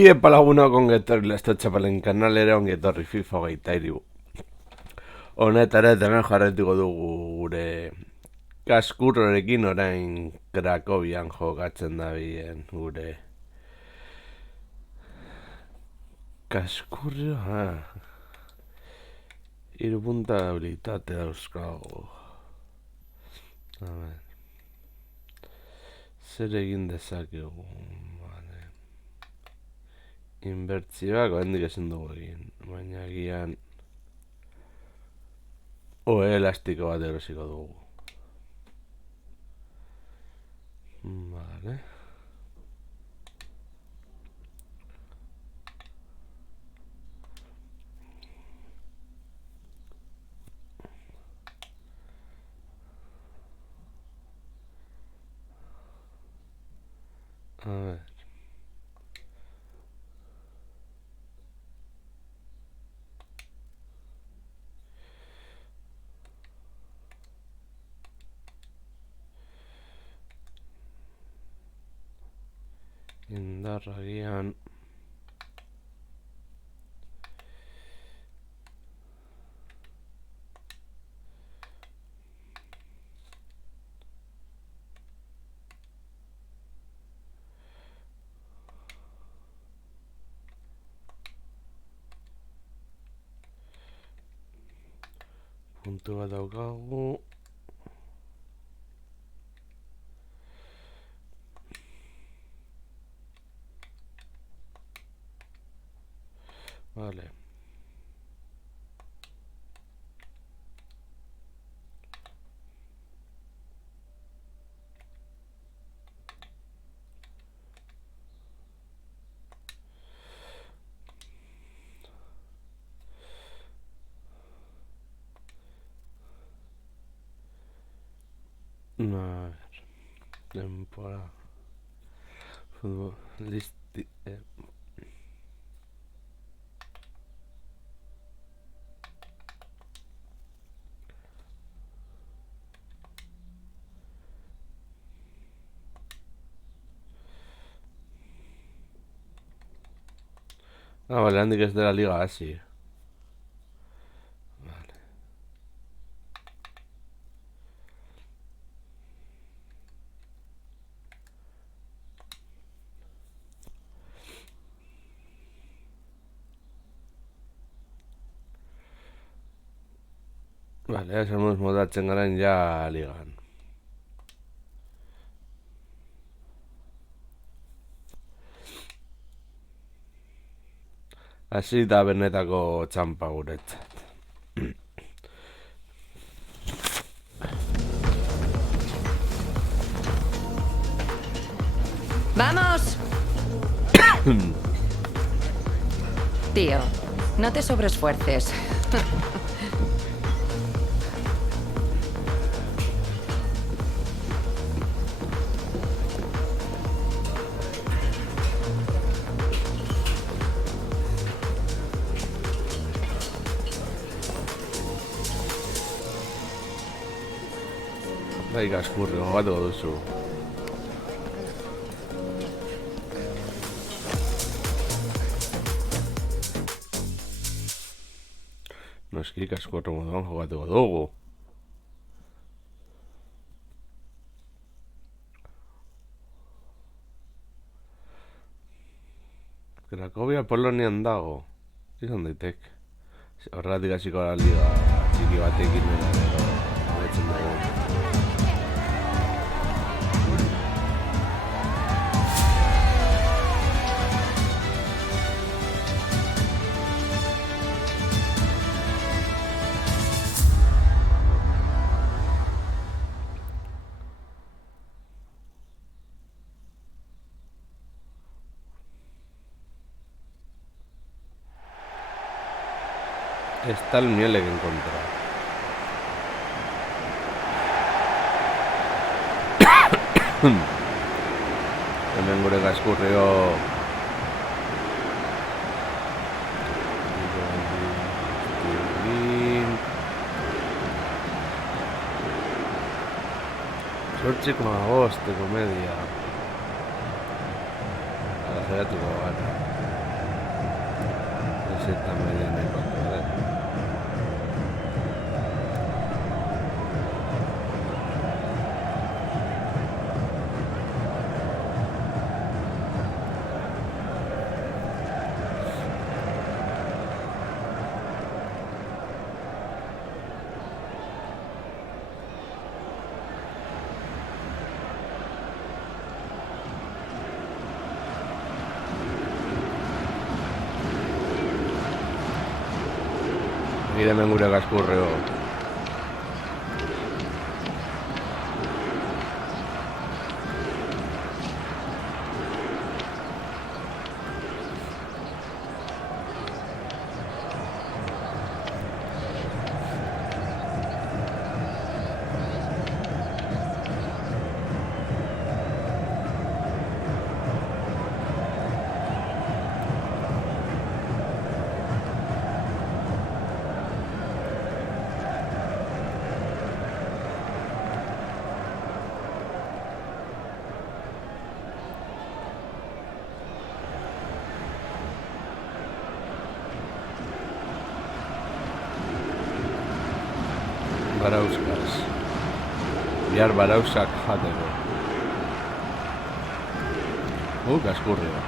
Iepa lagunok ongi etorri Lasto Txapelen kanalera ongi etorri FIFA 23. Honetara hemen jarretuko dugu gure kaskurrorekin orain Krakovian jokatzen da bien gure kaskurro, hiru punta habilitate dauzkagu. A ver. Zer egin dezakegu? Vale. Inbertzioak oraindik ezin dugu egin, baina agian elastiko bat erosiko dugu. Vale. A ver. Indar agian puntu bat daukagu. Vale. A ver. Temporada. Fútbol. Vale, handik ez dela liga hasi. Vale. Vale, hacemos modatzen garen ja ligan. Hasi da benetako txampa guretzat. ¡Vamos! Tío, no te sobreesfuerces. Bai, kaskurri, jogatuko duzu. Noski, kaskurri moduan jogatuko dugu. Krakovia Polonian dago. Izan daitek. Horregatik hasiko da liga txiki batekin hobetzen dugu. Está el Mielek en contra. Hemen gure kaskurrio Zortziko media. Ala, zeratuko gara. Kaseta medianeko, joder. Egin hemen gure Gaskurreo. Barauskas. Bihar barausak jateko. Gaskurreo.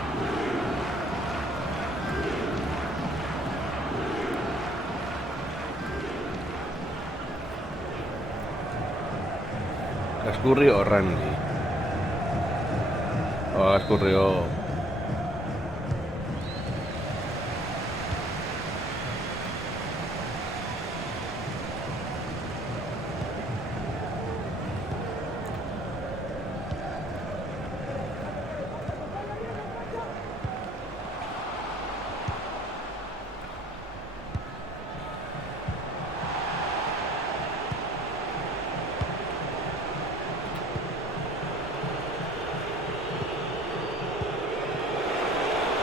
Gaskurri horrandi. Gaskurrio.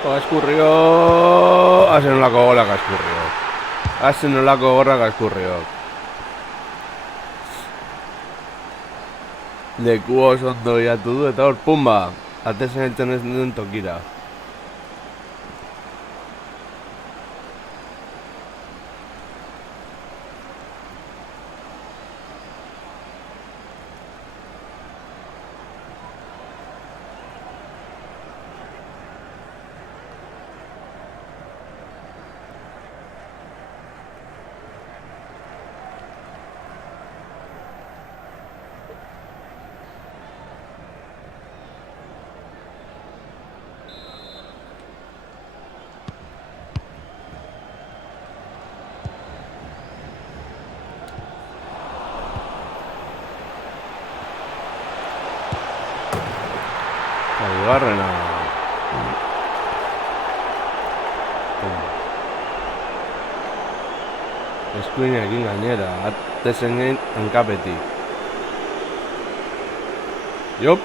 Gaskurrio. Hazen nolako gola Gaskurrio. Hazen nolako gorra Gaskurrio. Leku oso ondo bilatu du eta hor, pumba! Atezen eltzen ez den tokira. Bigarrena. Eskuinekin gainera, atezen egin hankapetik. Jop!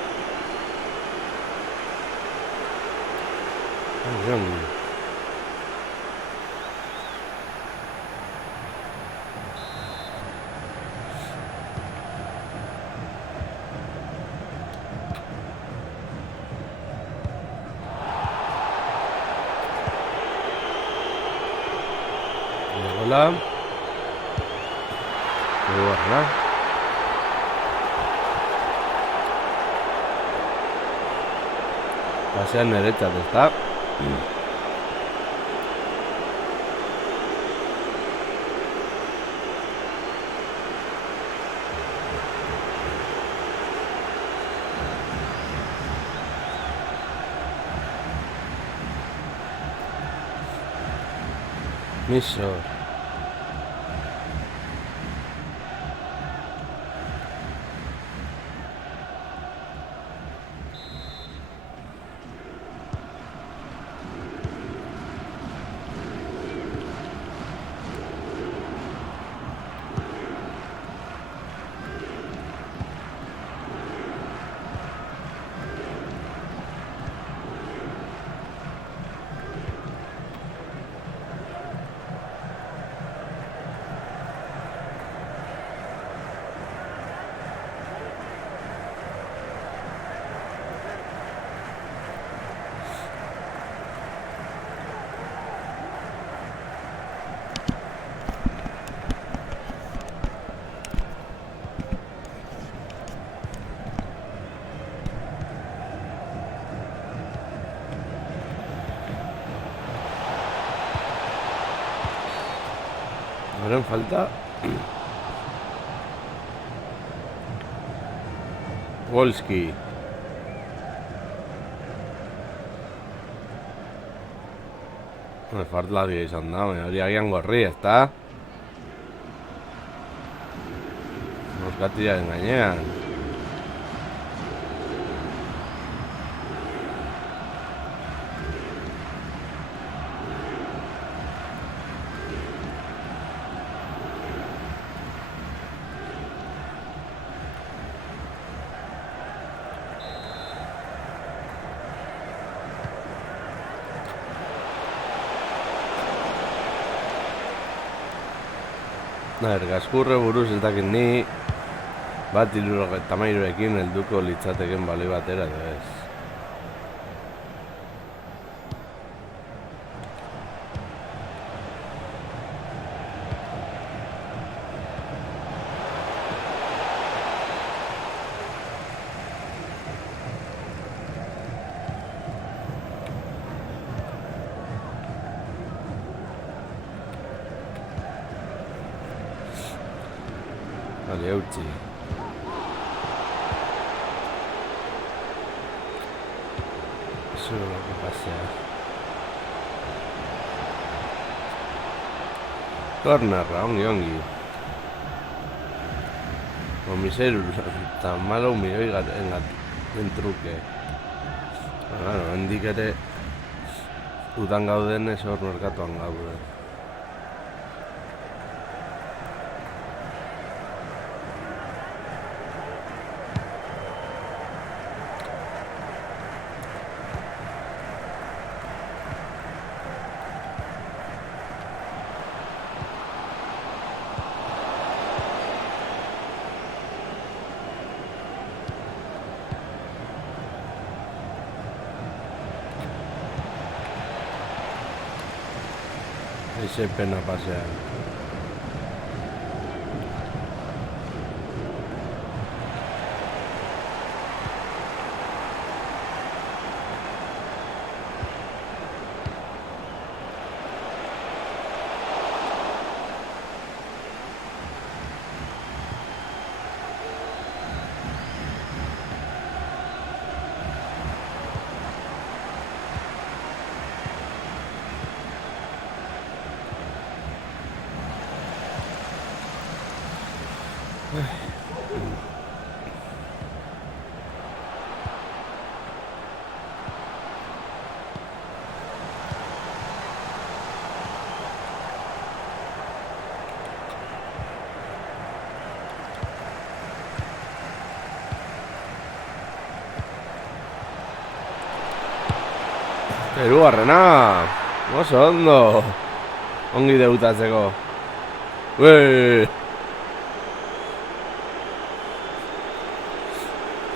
Hola. Buena. Pasean derecha, está. Miso. Horren falta... Wolski. Fartlaria izan da, hori agian gorri, ezta? Moskatiaren gainean. Gaskurre buruz ez dakit ni bat 73ekin helduko litzateken bali batera edo ez. Vale, eutzi. Eso es lo que pasa. Cornerra, ongi. Omiseru, tan malo milioi en truke. Bueno, hendik ere udan gauden ez hor merkatuan gaude. Ese pena pasear. Hirugarrena, oso ondo, ongi debutatzeko.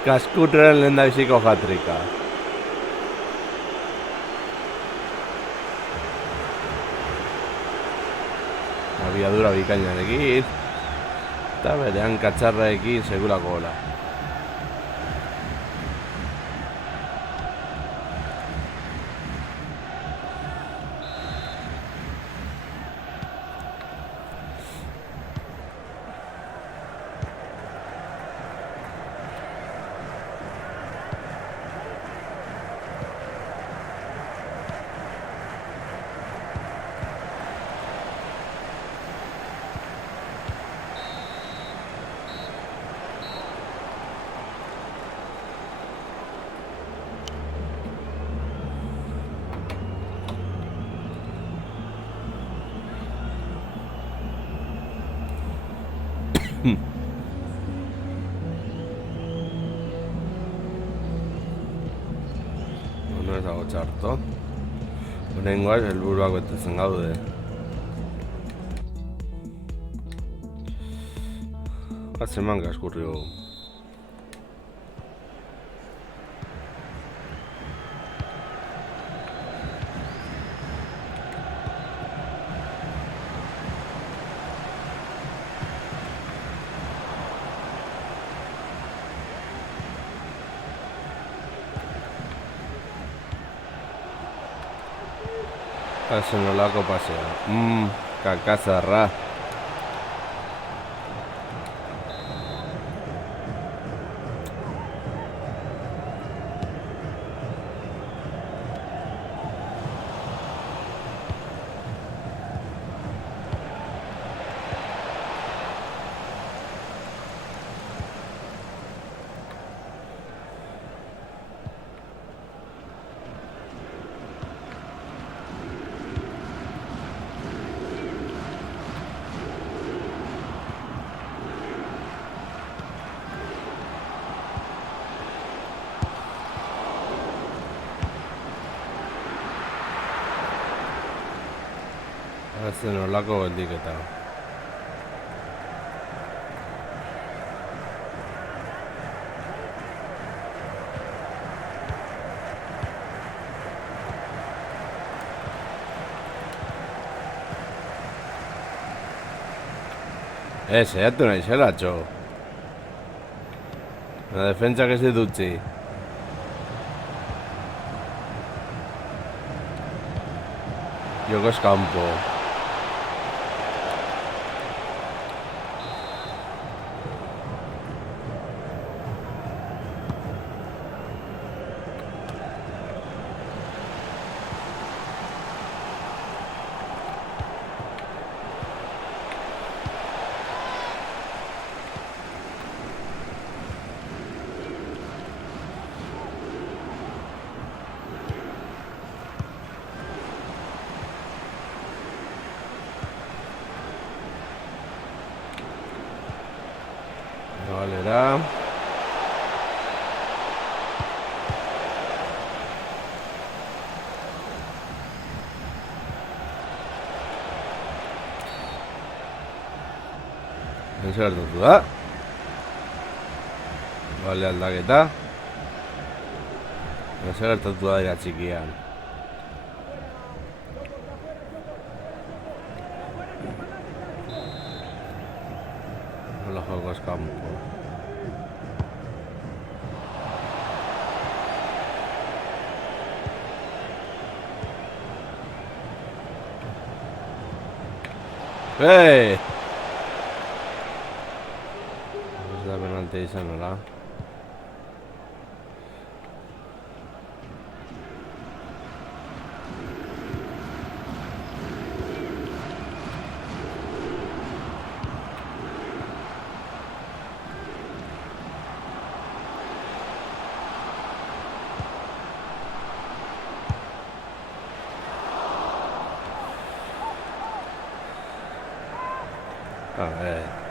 Kaskurren lehendabiziko hat-tricka. Abiadura bikainarekin, eta berean katxarraekin segurako gola. No ez dago txarto. Horrengoaz, helburuak betetzen gaude. Atzeman Kaskurri gogu. Hazen olako pasea. Kakazarra. Hazen olako geldiketa. Saiatu nahi zela, txo. La defentsak ez dit utzi. Jokoz kanpo. Galera. Zer gertatu da? Bale aldaketa. Zer gertatu da dira txikian. Nola jokoz kanpo. Ez da penaltia izan, nola?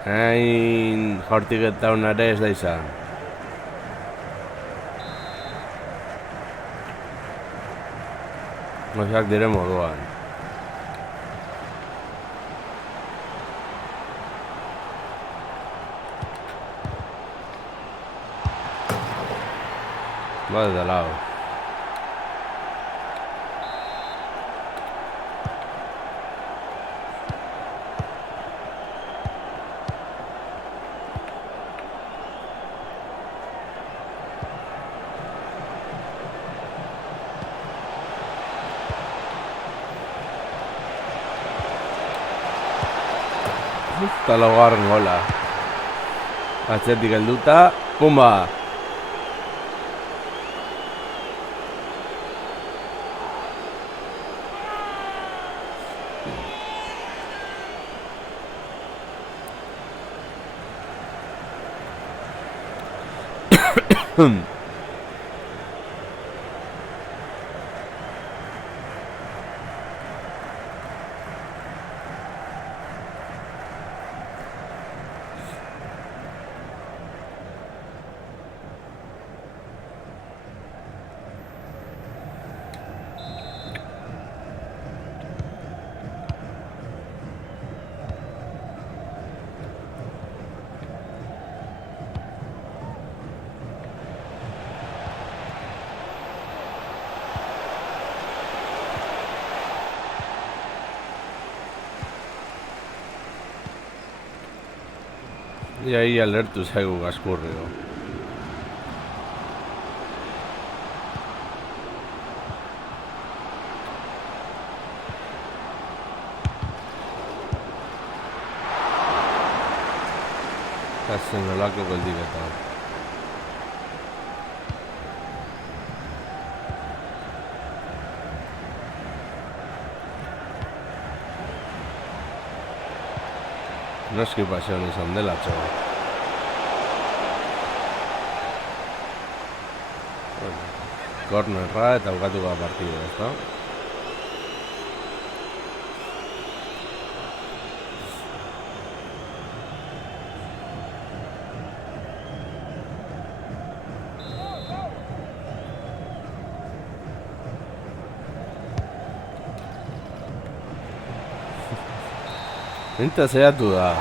Hain hortik eta unare ez da izan. Goizak dire moduan. Va de lado. Eta laugarren gola. Atzetik helduta, pumba! Ia alertu zaigu Gaskurrio. Hazen olako geldiketa. Noski pasean izan dela, txo. Kornerra eta bukatuko da partida, ezta? Enta zehatu da.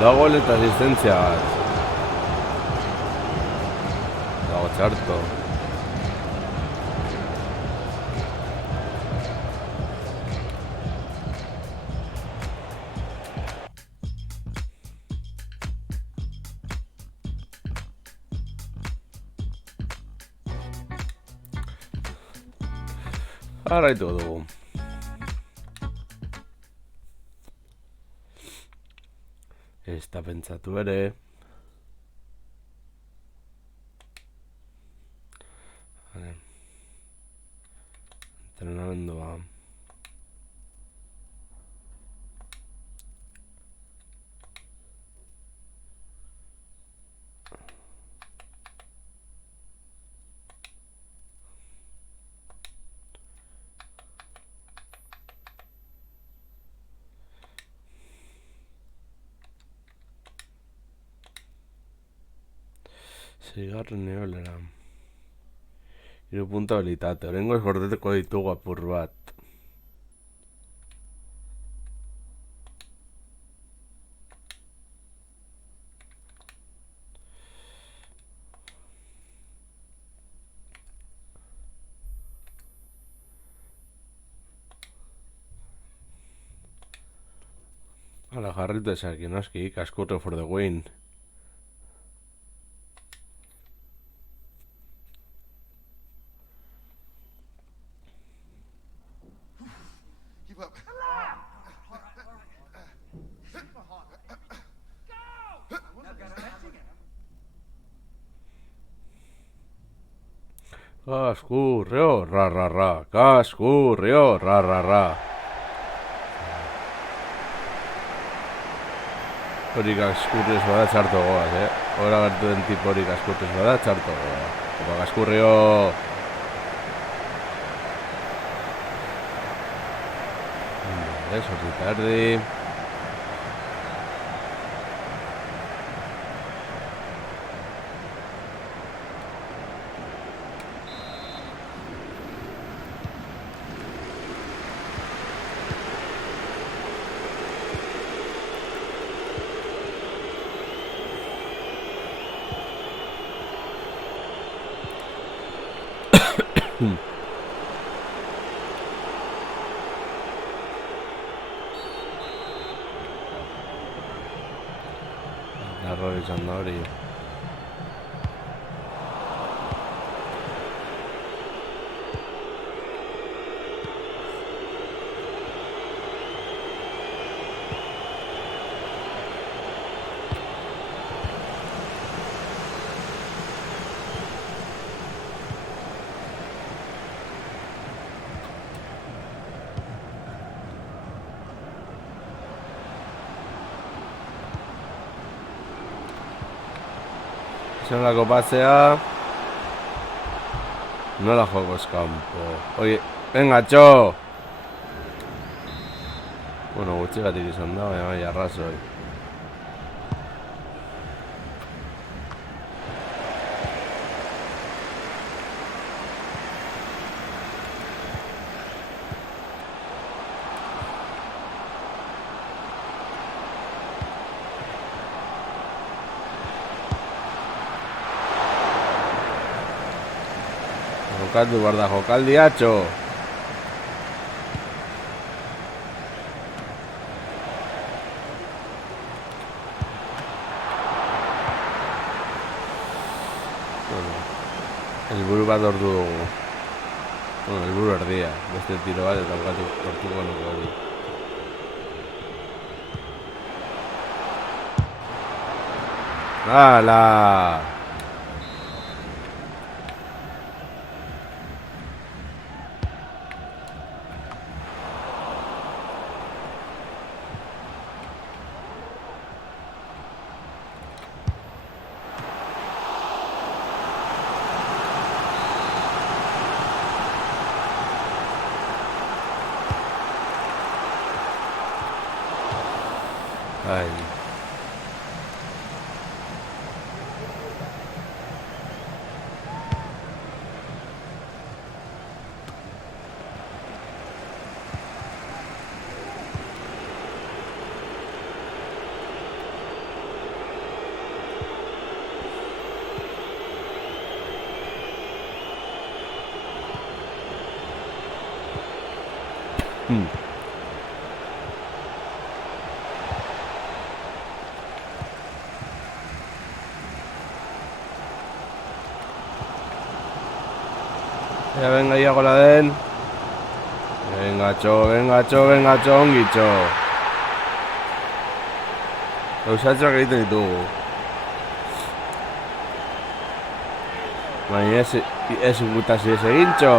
Lau gol eta asistentzia bat. Dago txarto. Jarraituko dugu. Ez da pentsatu ere. Vale. Entrenamendua. Seigarren eolera. 3 puntu habilitate. Horrengoz gordeteko ditugu apur bat. Hala, jarritu ezakin, aski, kaskurre for the win. Kaskurrio, ra, ra, ra. Kaskurrio, ra, ra, ra. Hori kaskurrioz bada txarto goaz, Hora gertu den tipo hori kaskurrioz bada txarto goaz. Opa, kaskurrio! Sorti tardi. Error izan da hori. Zelako pasea. Nola jogos campo. Oye, venga, txo! Bueno, gutxigatik izan da, bai, arrazoi. Jokatu behar da jokaldiatxo. Helburu bat ordu dugu. Bueno, helburu erdia. Beste tiro bat eta ortuko nuke hori. Hala! Ai. Ya venga ya con la den. Venga, txo, ongi, txo. Gauzatxoak egiten ditugu. Baina ez gutasi ez egin, txo.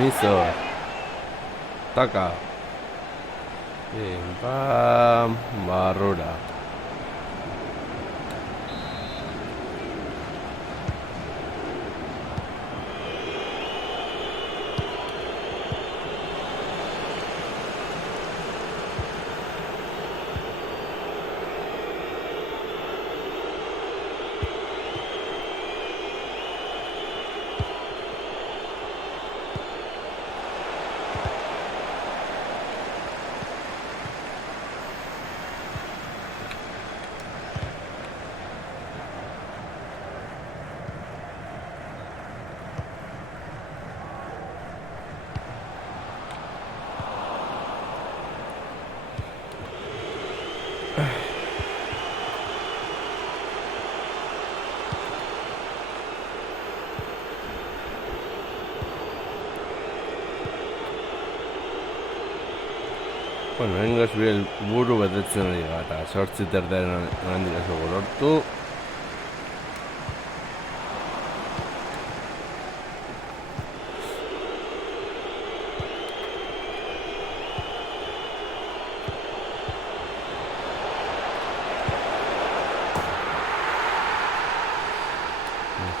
Mizo. Taka. Pim, pam, barrura. Bueno, hengoz bil buru betetzen ari gara, 8 terdearen handik ez dugu lortu.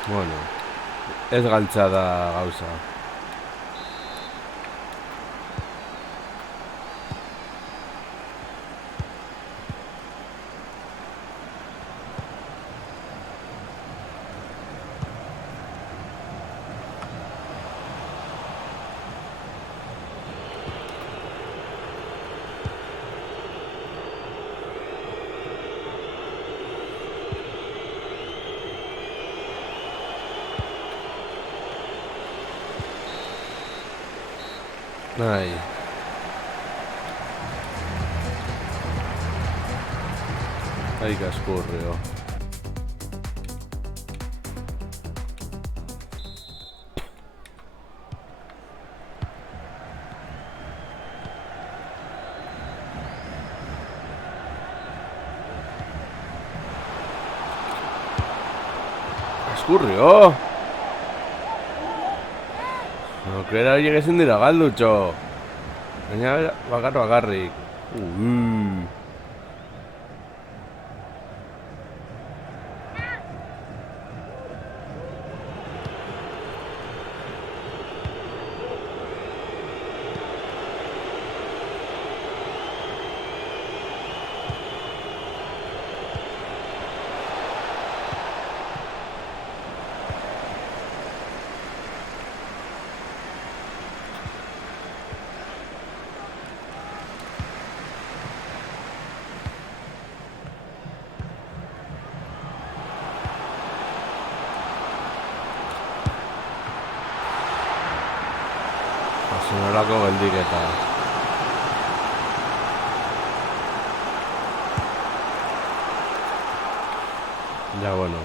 Bueno, ez galtza da gauza. Ai. Ai, Cascurrio. Cascurrio! Aukera horiek ezin dira galdu, txo. Baina bakarrik. Nolako geldiketa. Ja, bueno.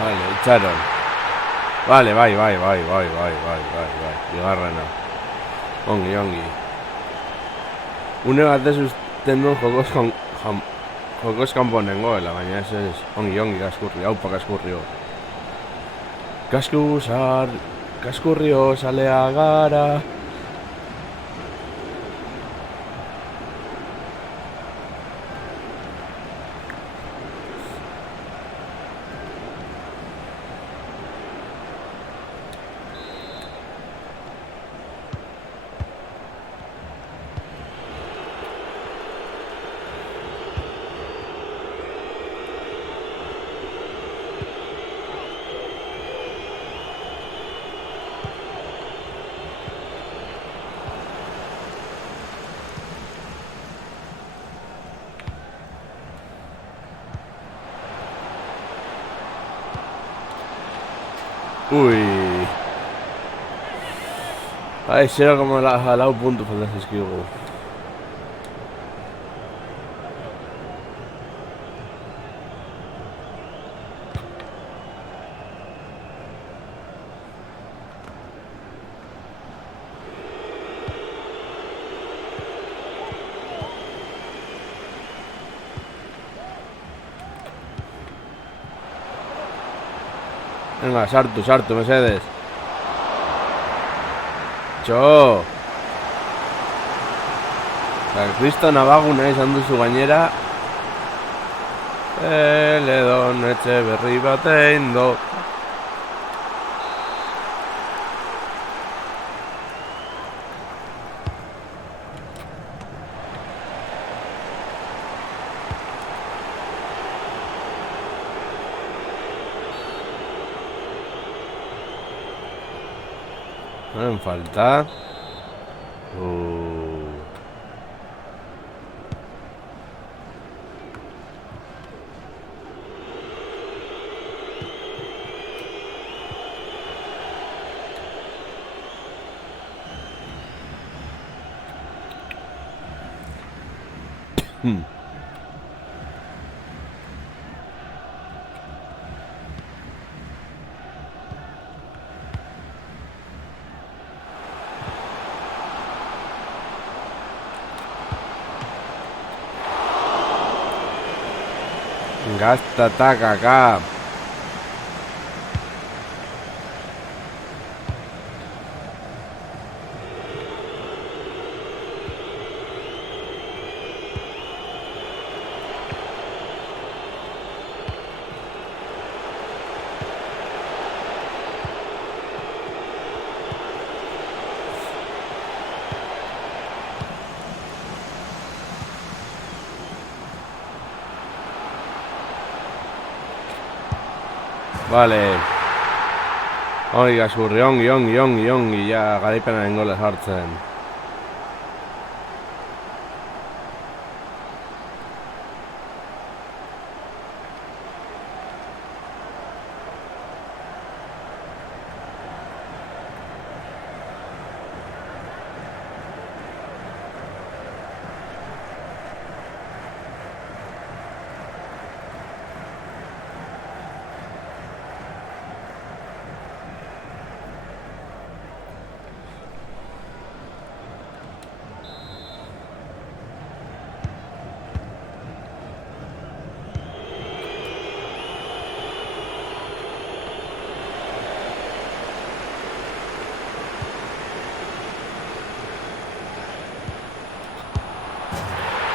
Vale, itxaron. Vale, bai. Bigarrena. Ongi. Une batez usten duen jokos kanpo nengoela, baina ez. Ongi, kaskurri, haupa kaskurrio. Kaskurrio salea gara. Ui. Ai, 0,4 puntu falta zaizkigu. Venga, sartu, mesedes. Txo! Kriston abaguna izan duzu gainera. Eledon etxe berri batein do. No me falta. Gasta taca acá. Vale. Oiga, surri, ongi, ja, garaipenaren gola sartzen.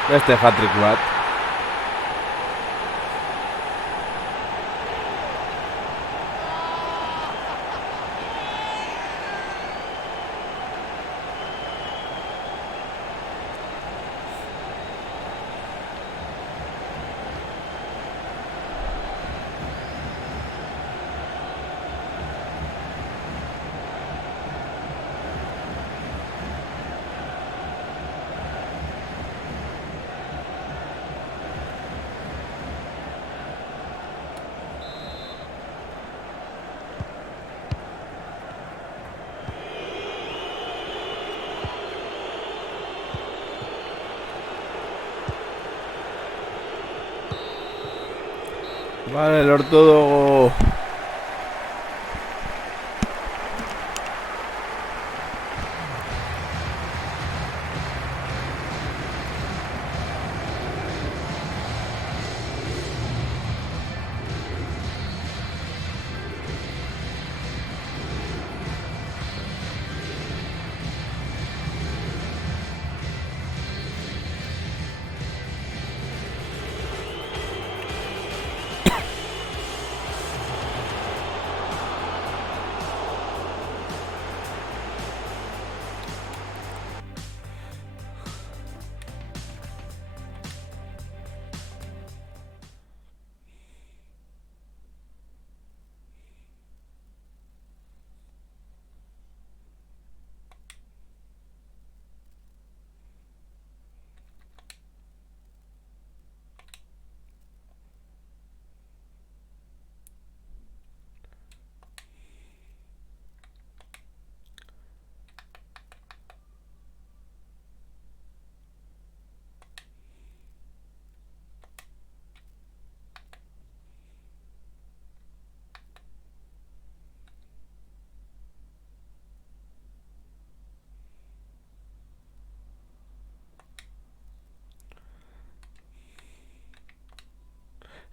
Beste hat-trick bat. Vale, lortu dugu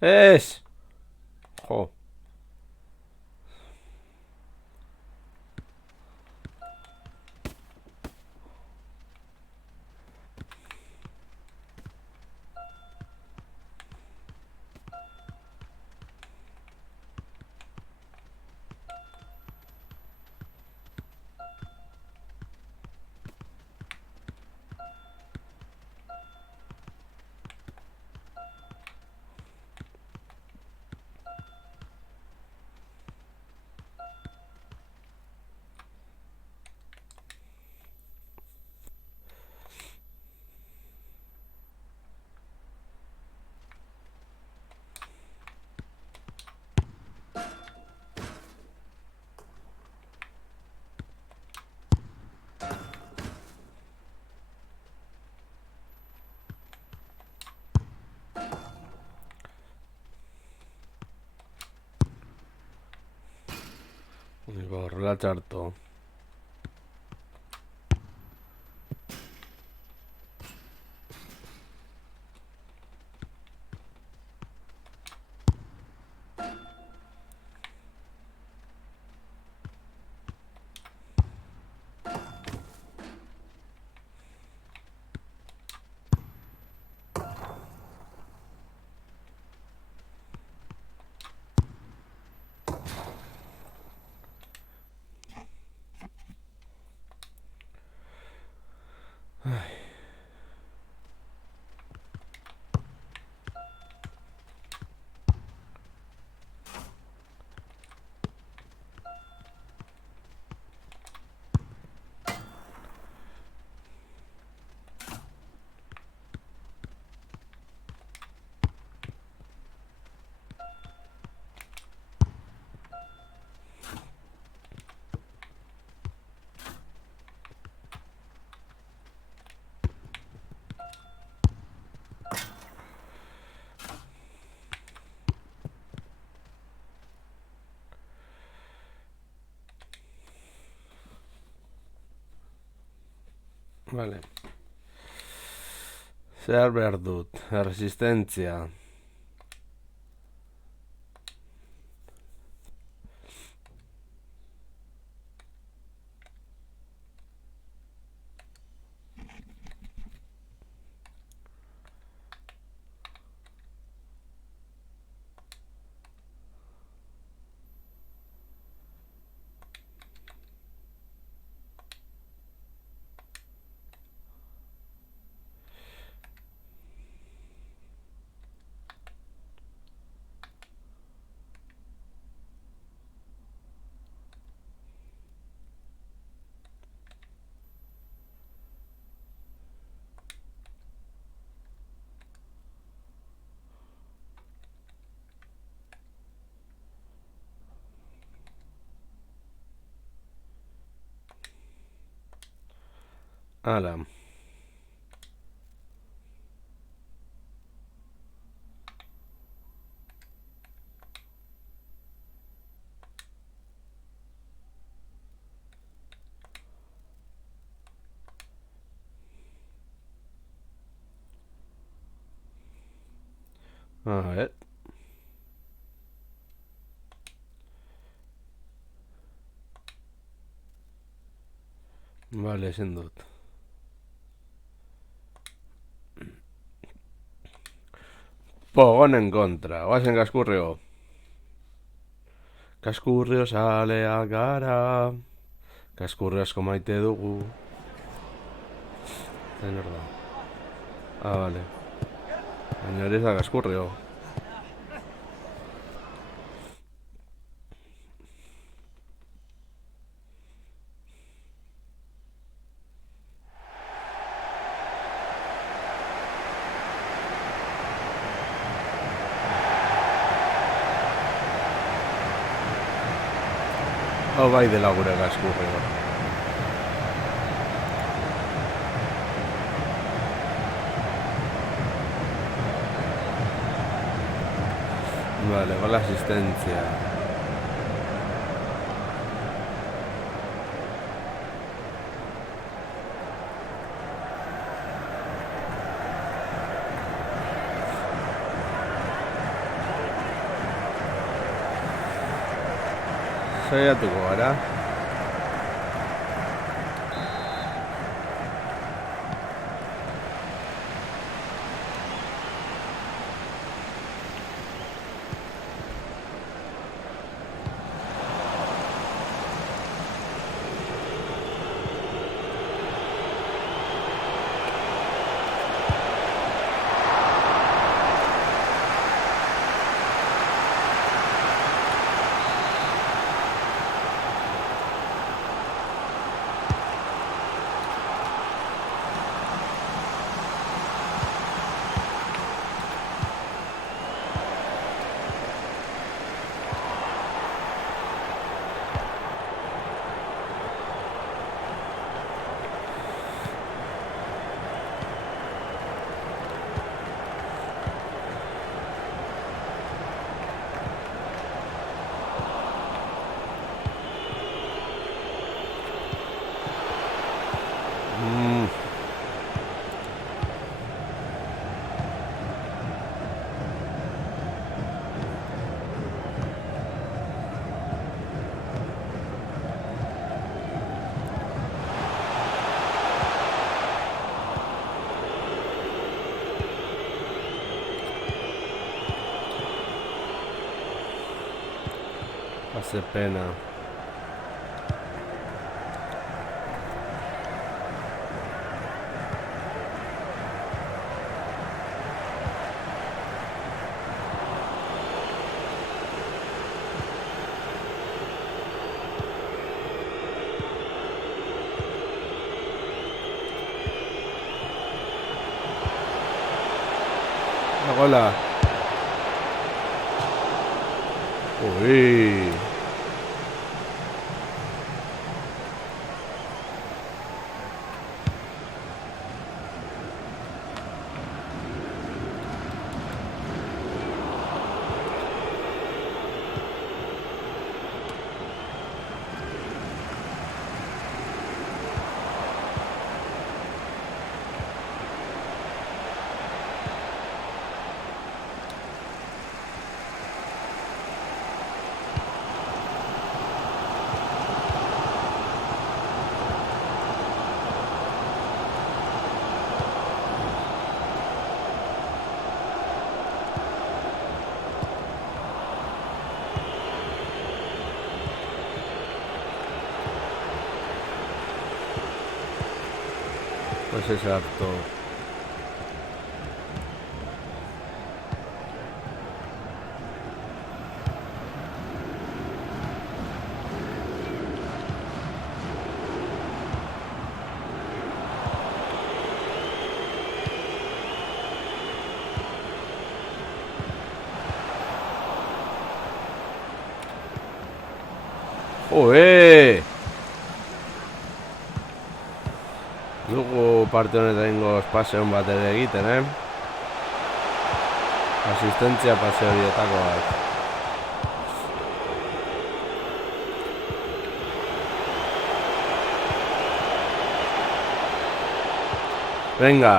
Ez! Jo. Horrela txarto. Vale. Zer behar dut? Resistentzia. Hala. A ver. Vale, ezin dut. Pogonen kontra. Oazen kaskurrio. Kaskurrio saleak gara. Kaskurrio asko maite dugu. Zain hor da. Ah, vale. Baina hori ez da kaskurrio. Hau bai dela gure kaskurrio. Vale, va la asistencia. Saiatuko gara. Hace pena. Hola. Uy. Pues es harto. ¡Joder! Dugu parte honetan ingoz pase hon bat ere egiten, Asistentzia pase horietako bat. Venga!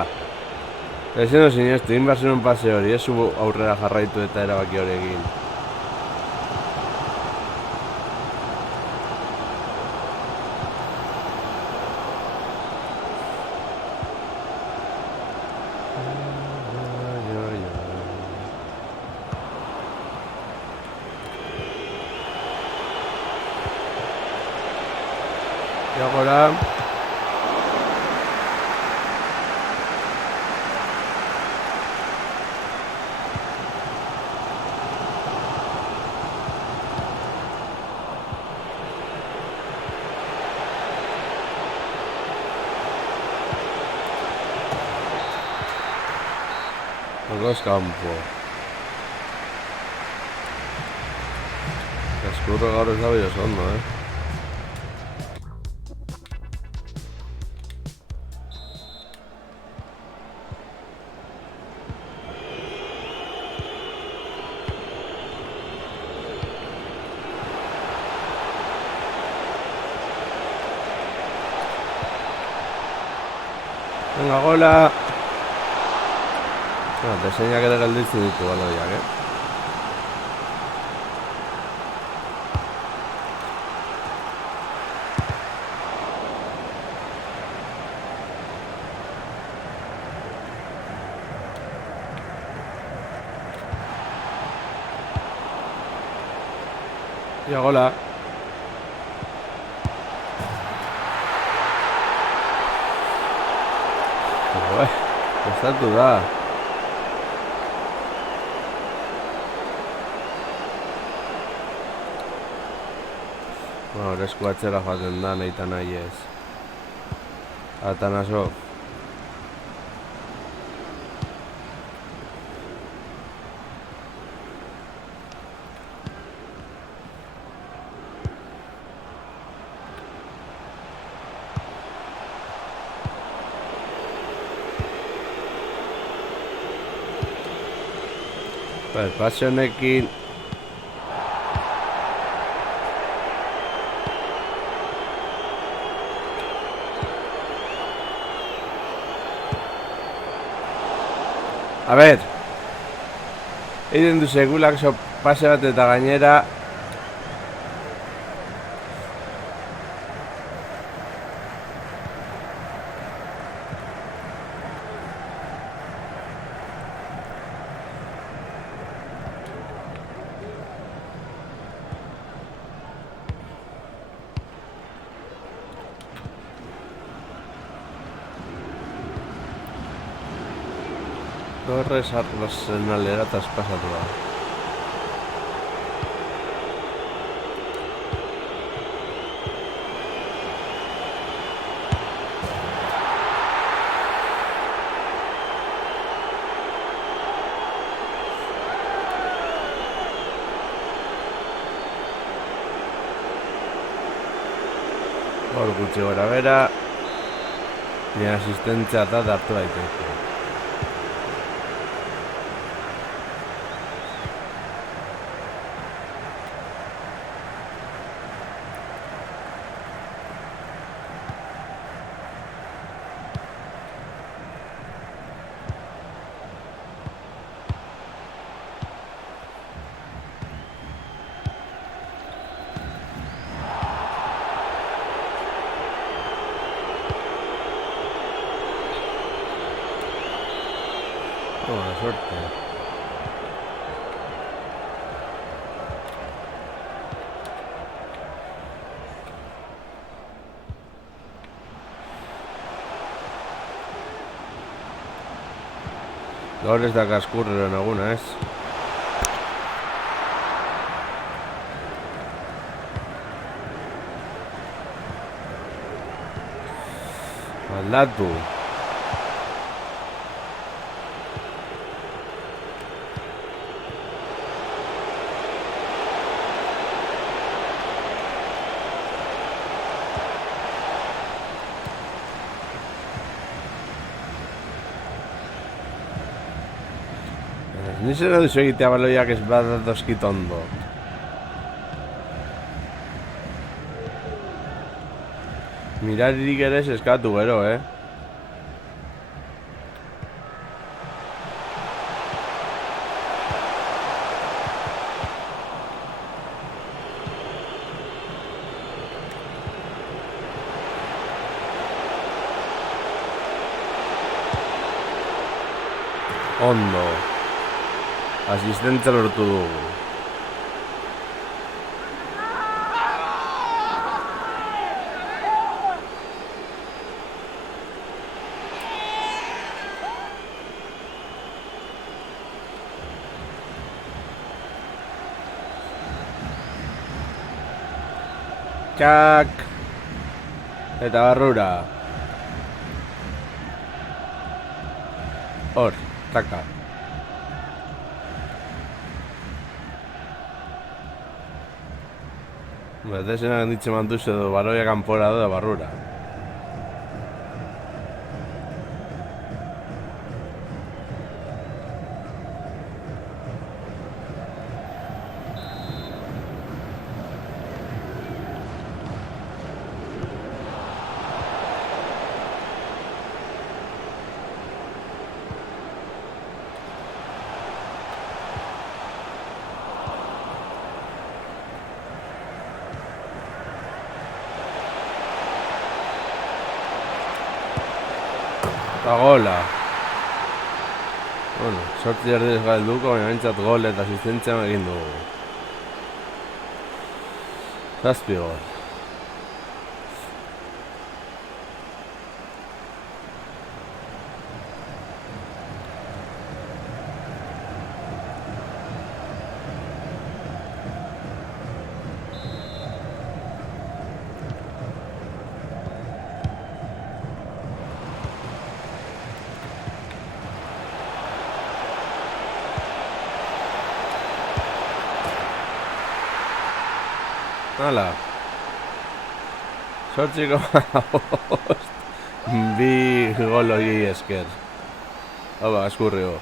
Ezin sinestu, inbasen pase hori, ez zu aurrera jarraitu eta erabaki hori egin. Y agora... Los campo. Kaskurro gaur ez dabe oso ondo, Venga, gola! Deseinak ere gelditzen ditu baloiak, Ja, gola. Kostatu da. Hor esku atzera joaten da, nahi eta nahi ez. Atanasov. Pase honekin a ber egiten du segulak pase bat eta gainera Torres Arsenalera eta espasatu da. Hor gutxi gora bera, ni asistentzia eta dartu daiteke. Buena suerte. Gaur ez da kaskurrero naguna, ez? Aldatu. Ni zera duzu egitea baloiak ez bat dozkit ondo. Miraririk ere ez eskatu gero, Ondo. Asistentzia lortu dugu. Txak! Eta barrura. Hor, taka. Betezenak handitzen mantuz edo baroia kanpora da barrura. Eta gola. Bueno, sortzi erdez galduko, baina bentsat gol eta asistentzia egin dugu. Zazpi gol. Hala. Zortziko bost. Bi gol hori esker. Hau askurrio.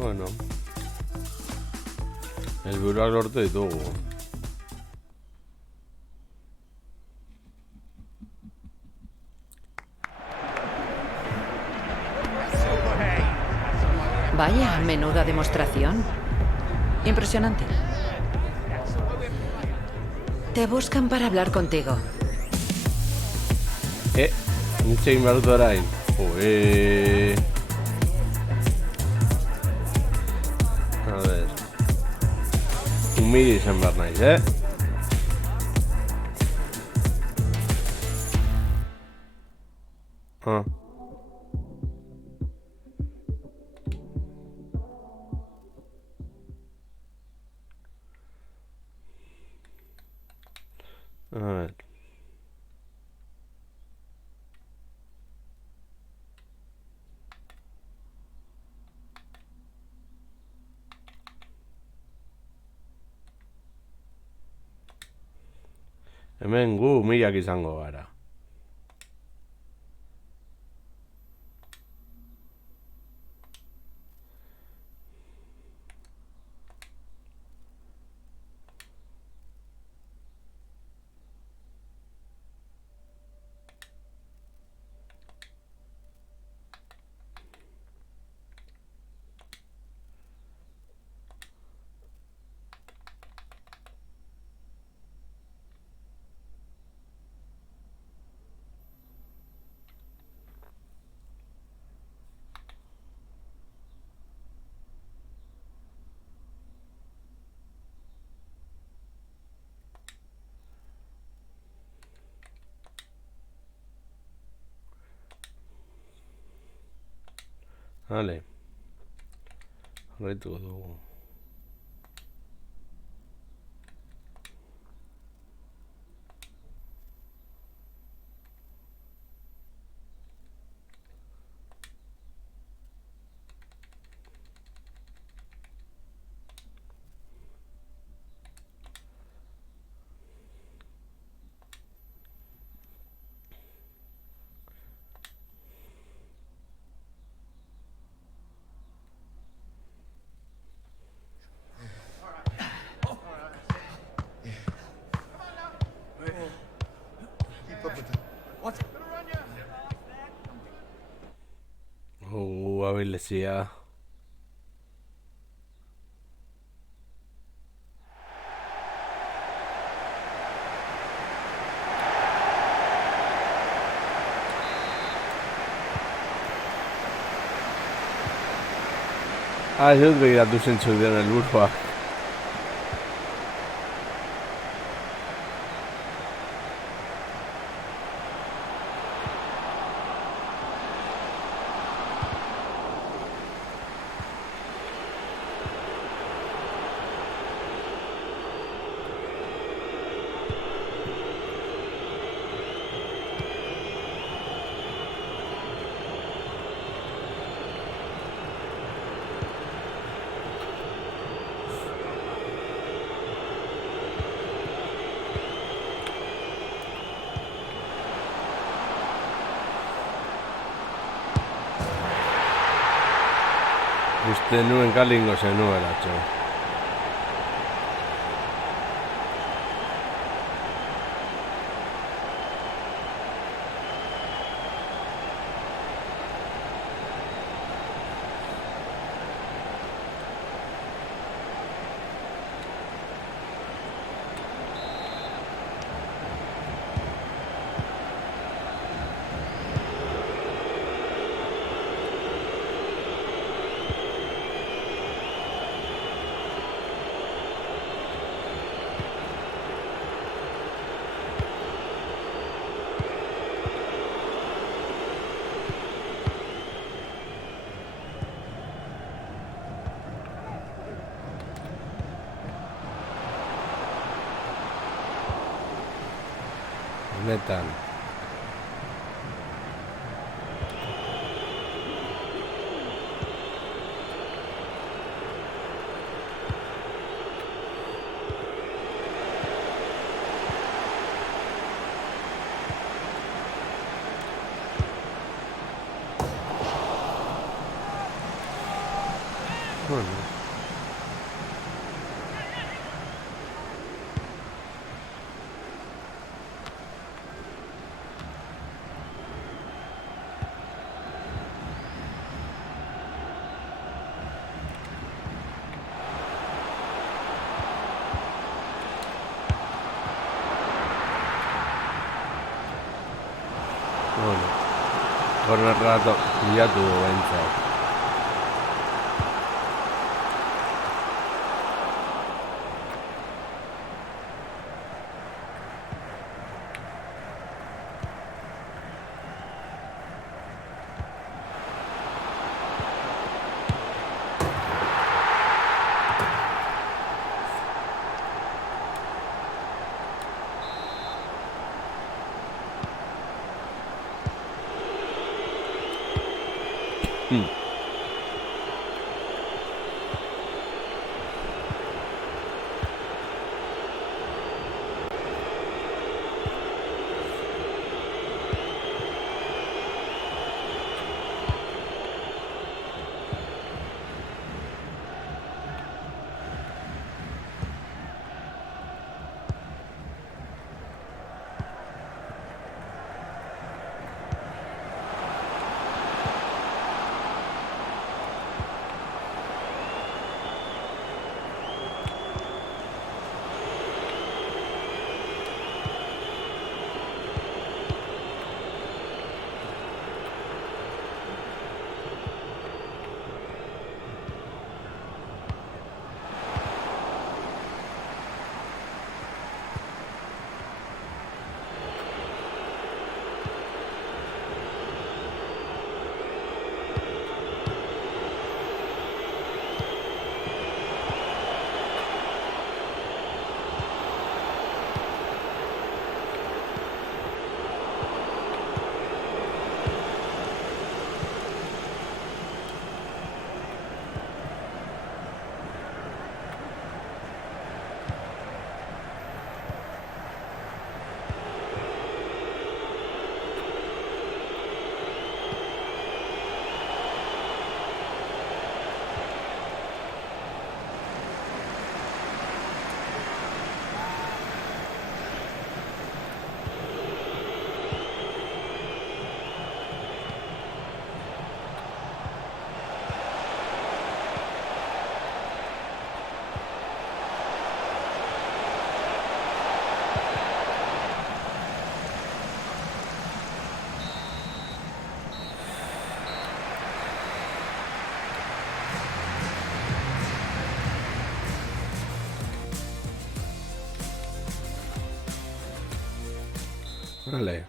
Bueno, helburuak lortu ditugu. Vaya, menuda demostración. Impresionante. Te buscan para hablar contigo. Nintxe inbartu orain. A ver. Humili izan behar naiz, Ah. A ver. Hemen gu milak izango gara. Vale. Horretuko dugu. Abilezia. Ez dut begiratu zentzuk diren helburuak. Uste nuen galingo zenuela, txo. Netan. Bueno. Bueno, corner rato bilatu du behintzat. Vale.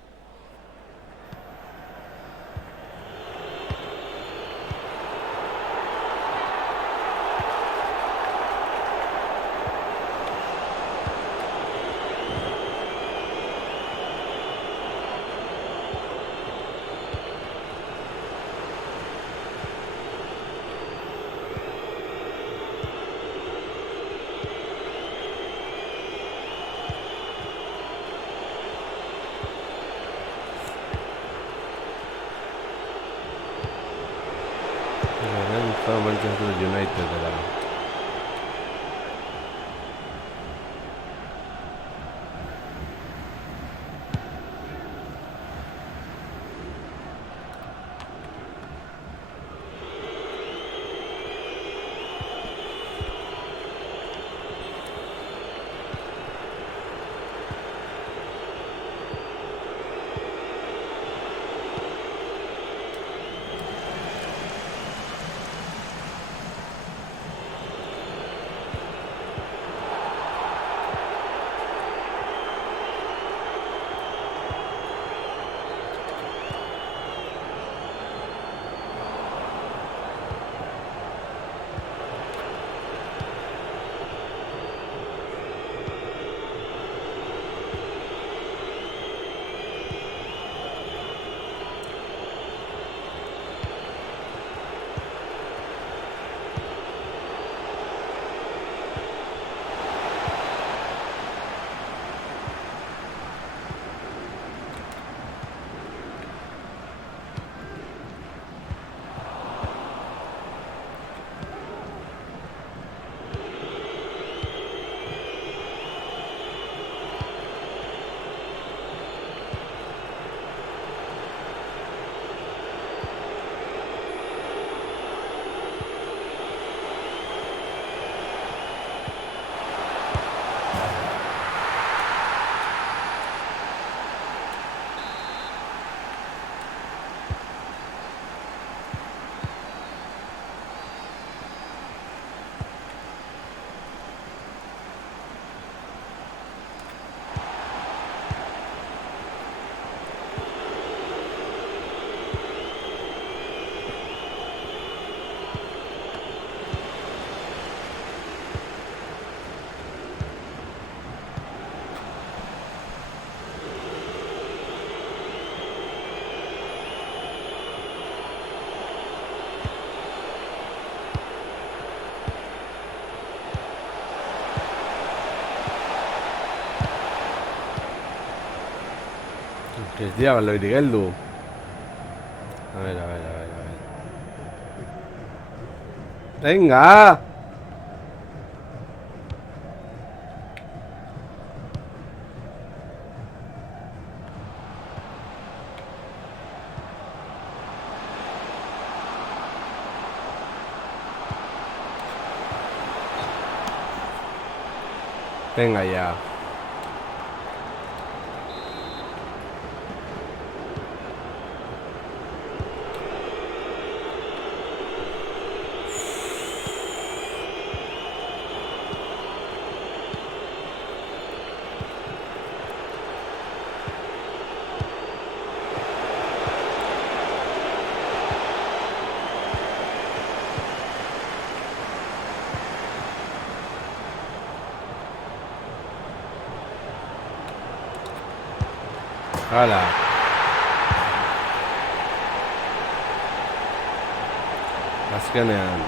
Lorenzo, Manchester United era. Que es día, lo irigeldu. A ver. ¡Venga! Venga ya. Hala. Azkenean.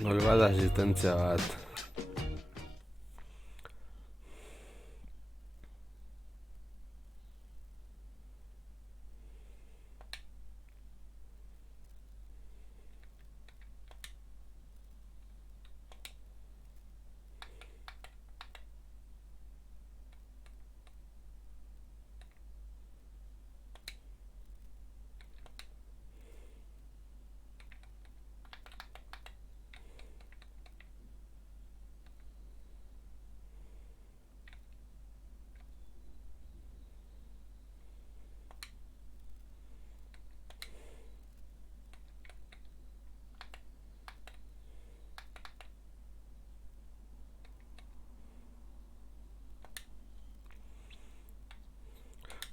Gol bat asistentzia bat.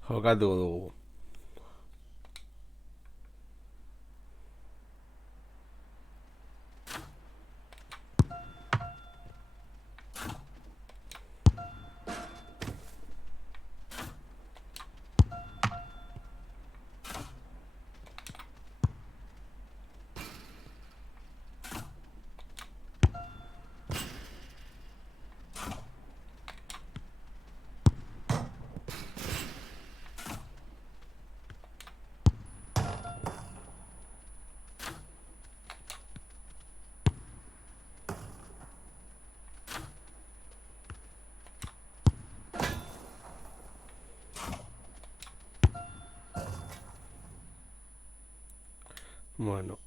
Jokatuko dugu. Bueno.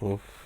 Uf.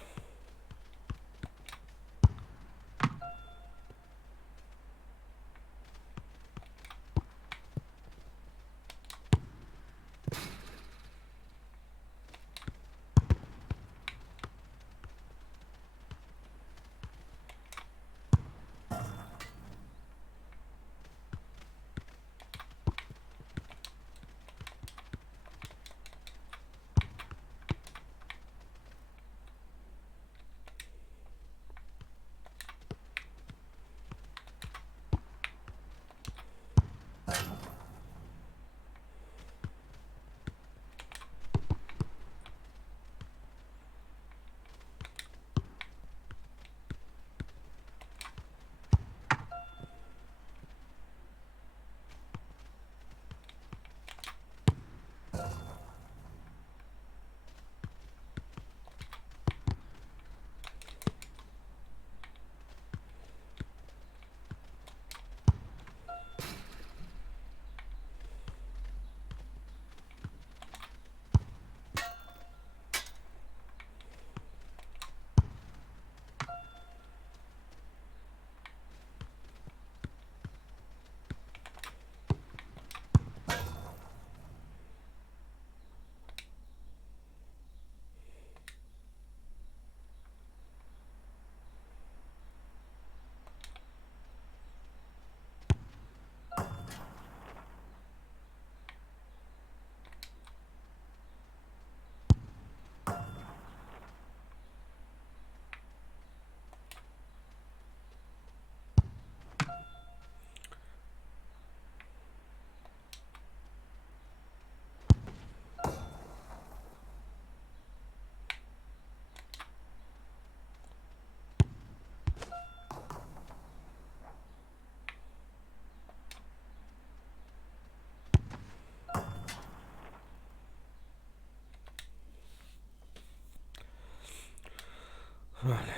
Vale.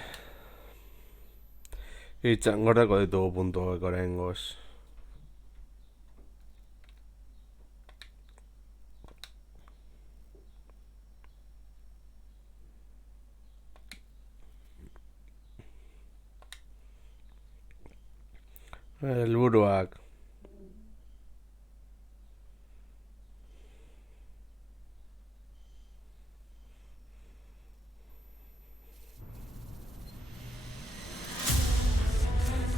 Itxan gordeko ditugu puntuak oraingoz. Helburuak.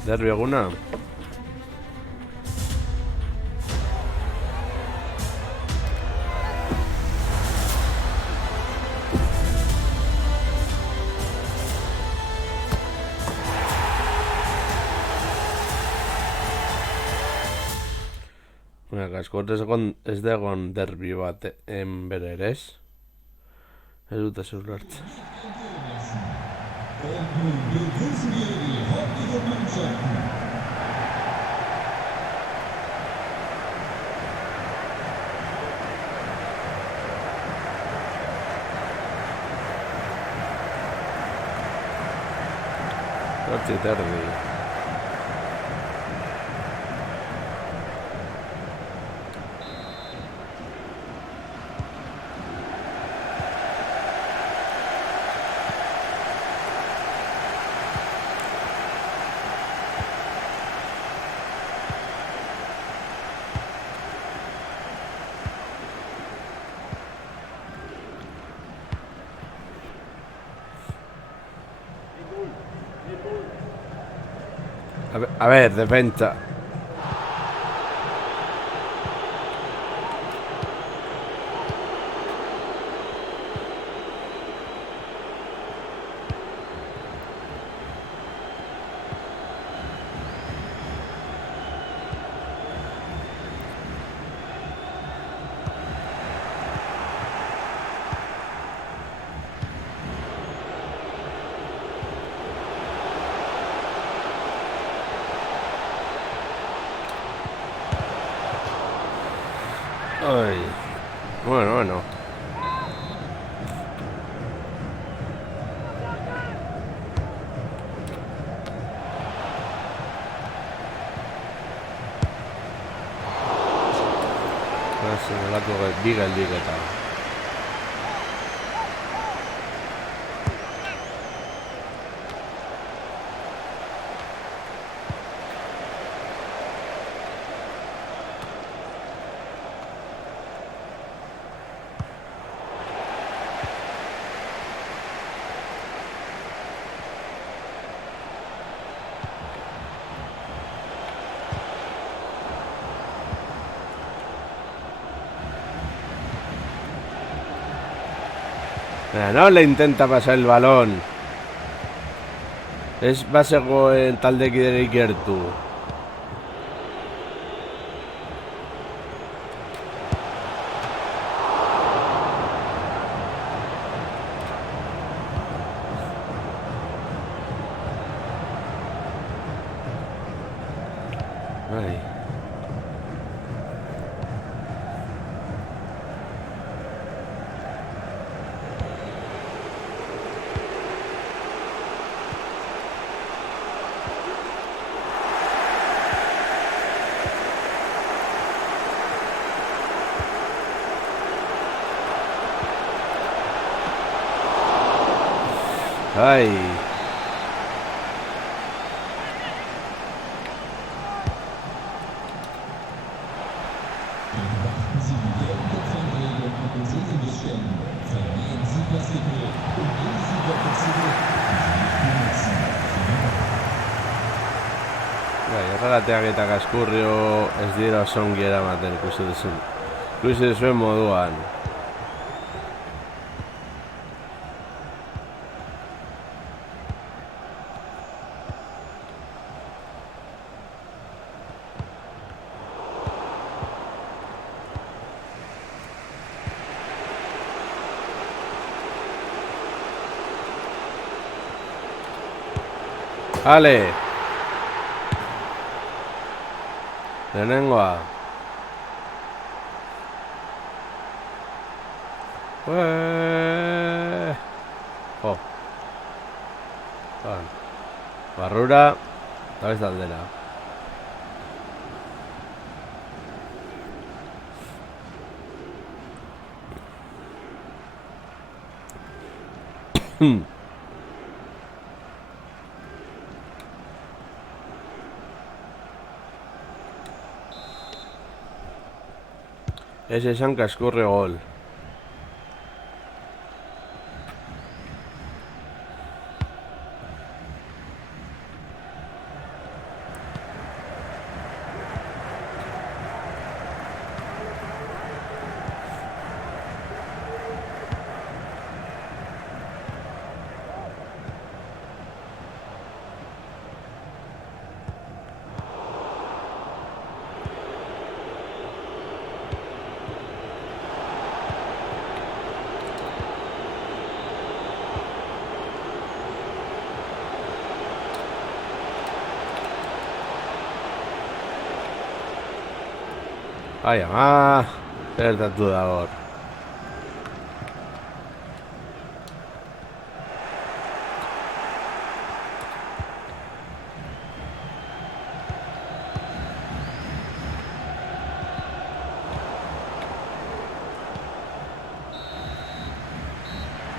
Derbi eguna. Asko ez da egon derbi bat bere ere ez. Ez dute zurlartzen. Hortzi terdi. A ver, defensa. Ay. Bueno. Nolako bi geldiketa. No le intenta pasar el balón. Ez bazegoen taldekidere ikertu. Ai. Ai. Erregateak eta kaskurrio ez dira oso ongi eramaten ikusi duzuen moduan. Ale. Lehenengoa. Jo. Barrura. Eta bez aldera. Ez esan kaskurri gol. Ai, ama, zertatu da hor.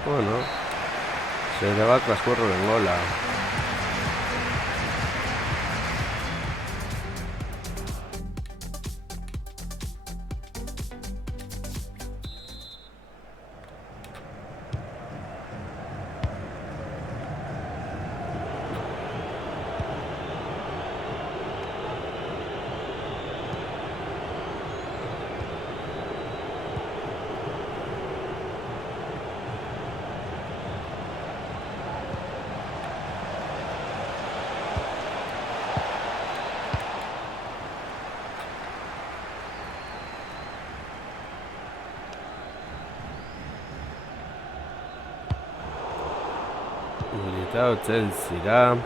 Bueno, se le va a transcurrir en gola. Militao Chelsea.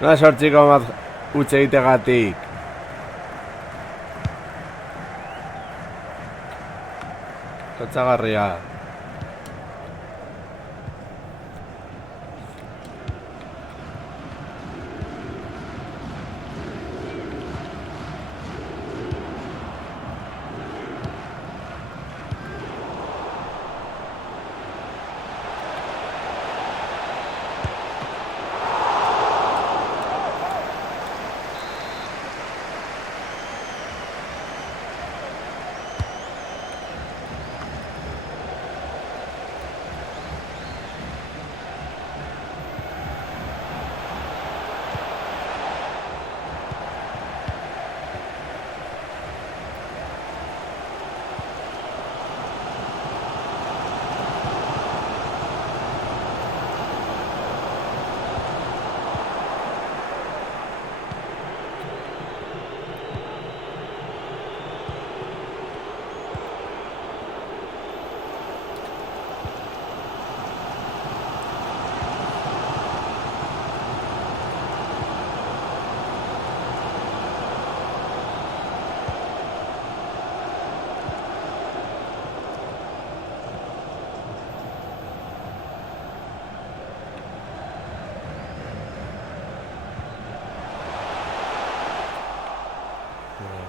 Nola sortxiko bat utxe egitegatik. Kotxagarria.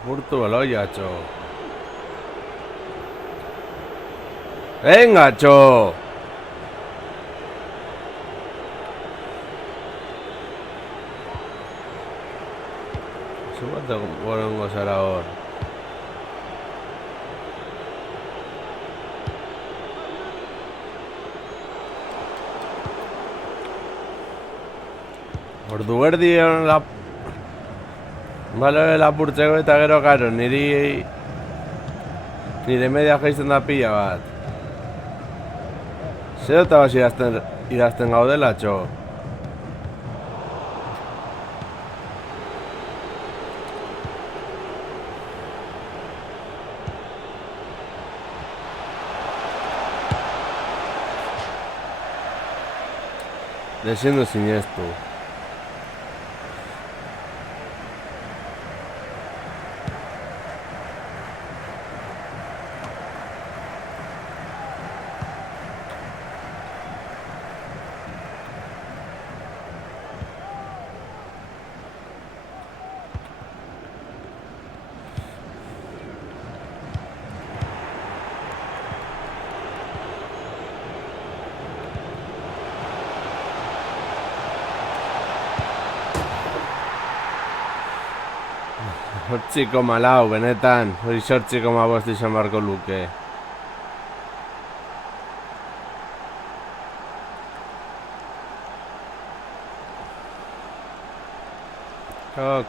Curto baloia, cho. Venga, cho. Súbate borongo zara hor. Ordu erdi la... Bale, lapurtzeko eta gero, karo, nire media jaizten da pila bat. Zer eta bas idazten gaudela, txo. Desiendo siniestu. Hortziko malau, benetan. Hori sortziko mabost izan barko luke. Ok.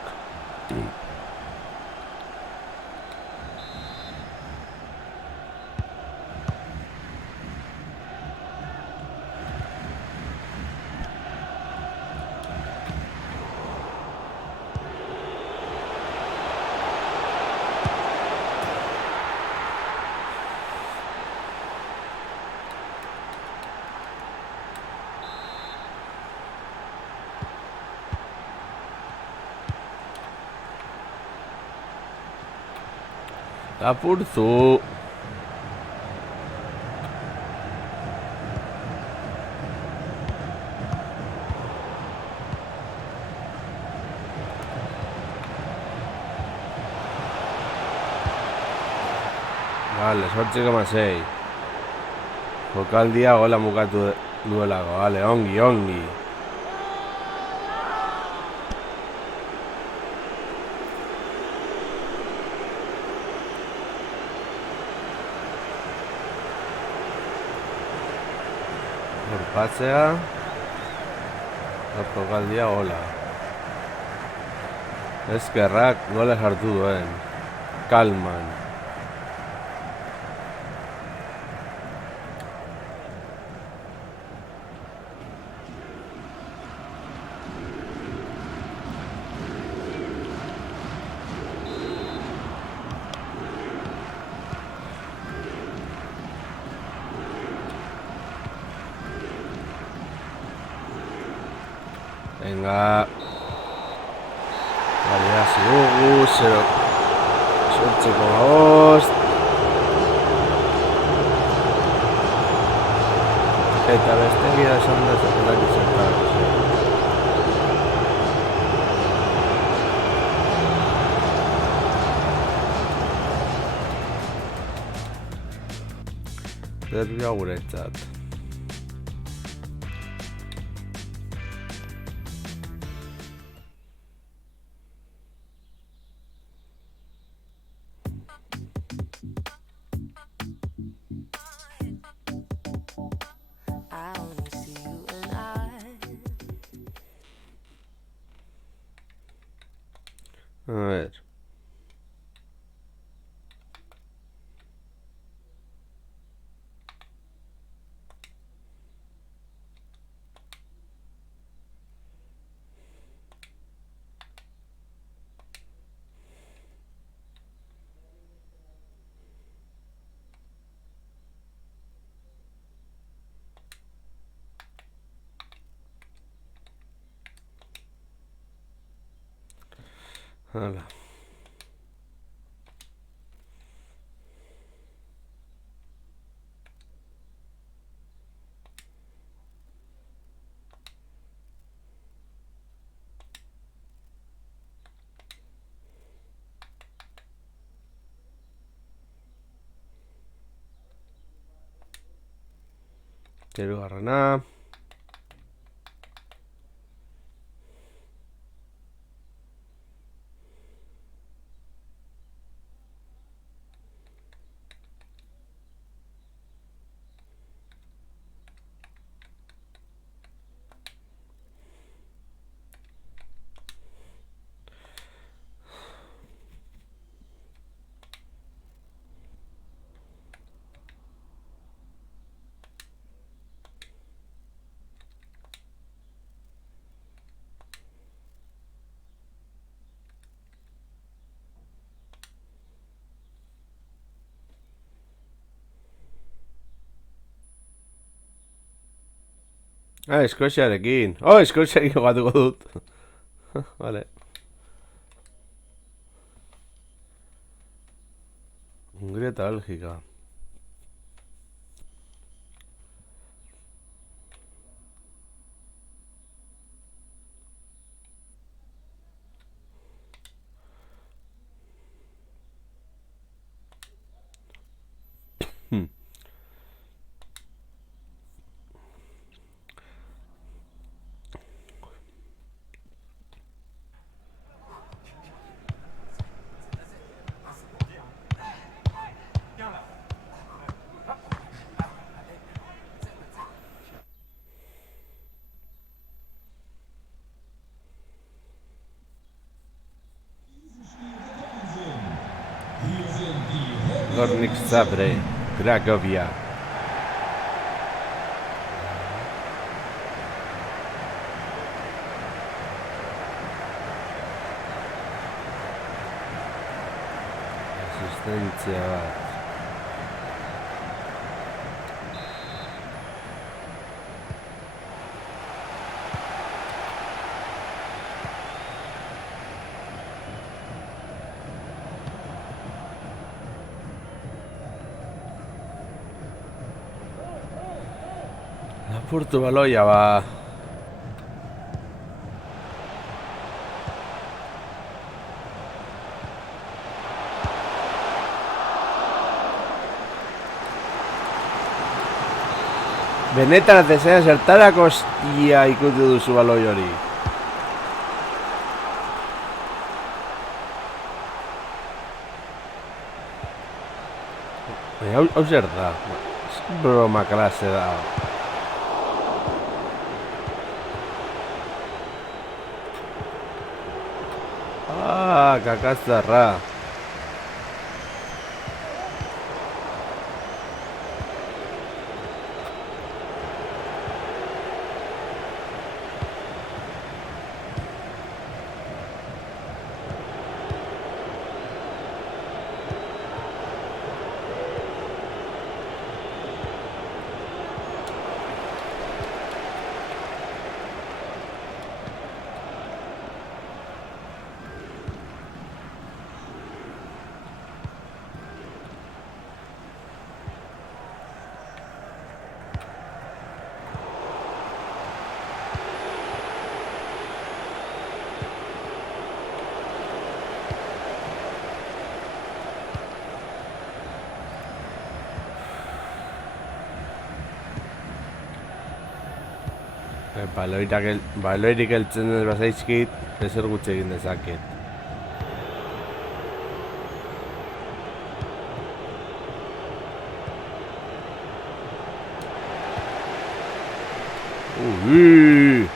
Apurzu. Vale, 8,6. Jokaldia gola mukatu duelako. Vale, ongi. Patzea. Jokaldia gola. Eskerrak gola sartu duen. Kalman. Venga. Balidazi dugu, 0,8. Eta beste gira esan dezaketak izan. Derbia guretzat. A ver. Hala. Hirugarrena. Eskoziarekin. Eskoziarekin jugatuko dut. Vale. Hungría eta Bélgica. Górnik Zabrze, Cracovia. Asistentzia bat. Apurtu baloia ba. Benetan atezen zertarako hostia ikutu duzu baloi hori. Hau zer da. Broma klase da. Kakazarra. Baloirik heltzen ez bazaizkit, ezer gutxi egin dezaket. Ui!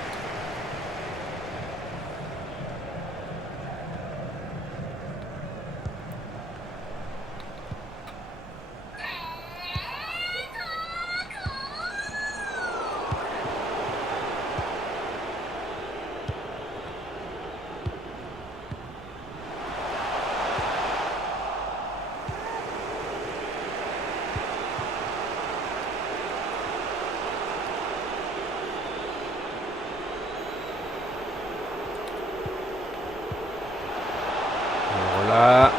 Hola.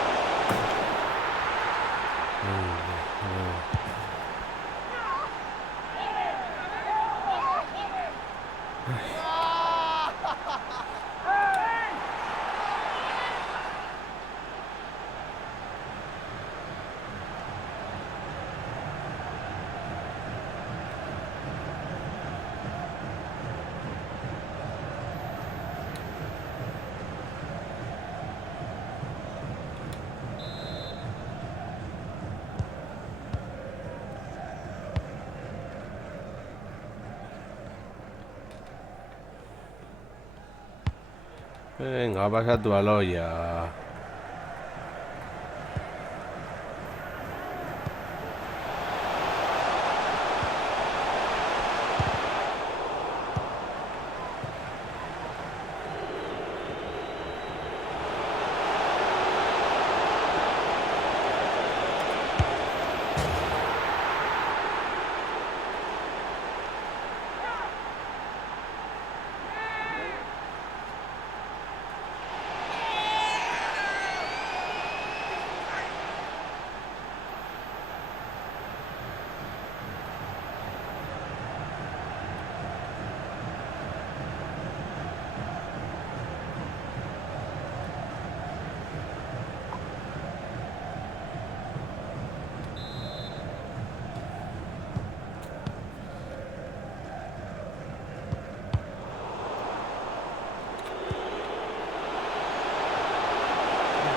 Venga, pasa tu aloya.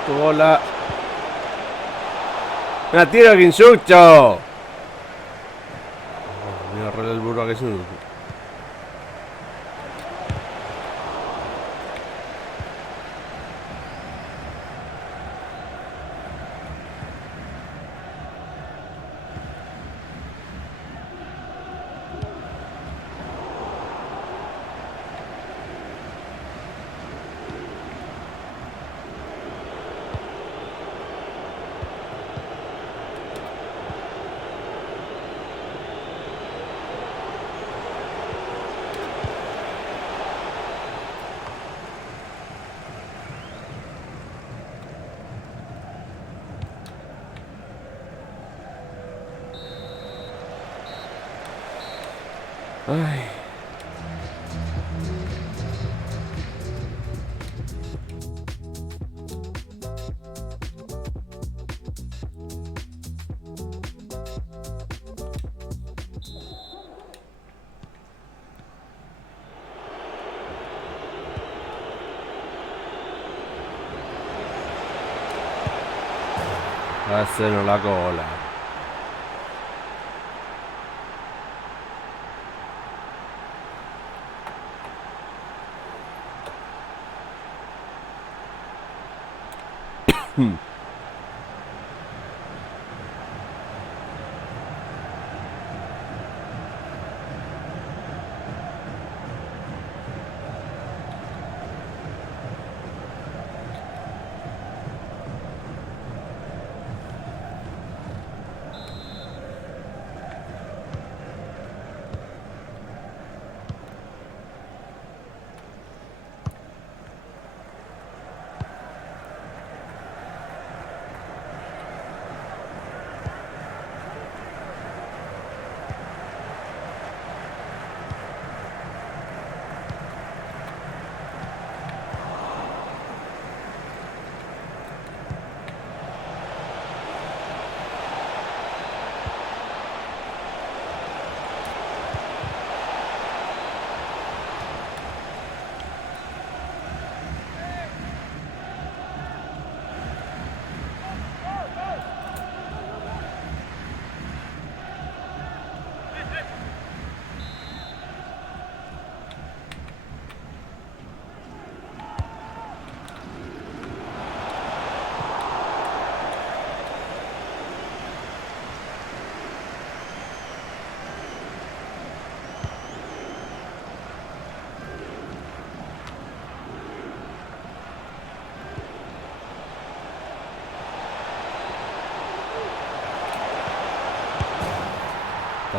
Tu bola. ¡Me tiro que insulto! Mira, arregla el burro que es un... Ay. Hacernos la cola.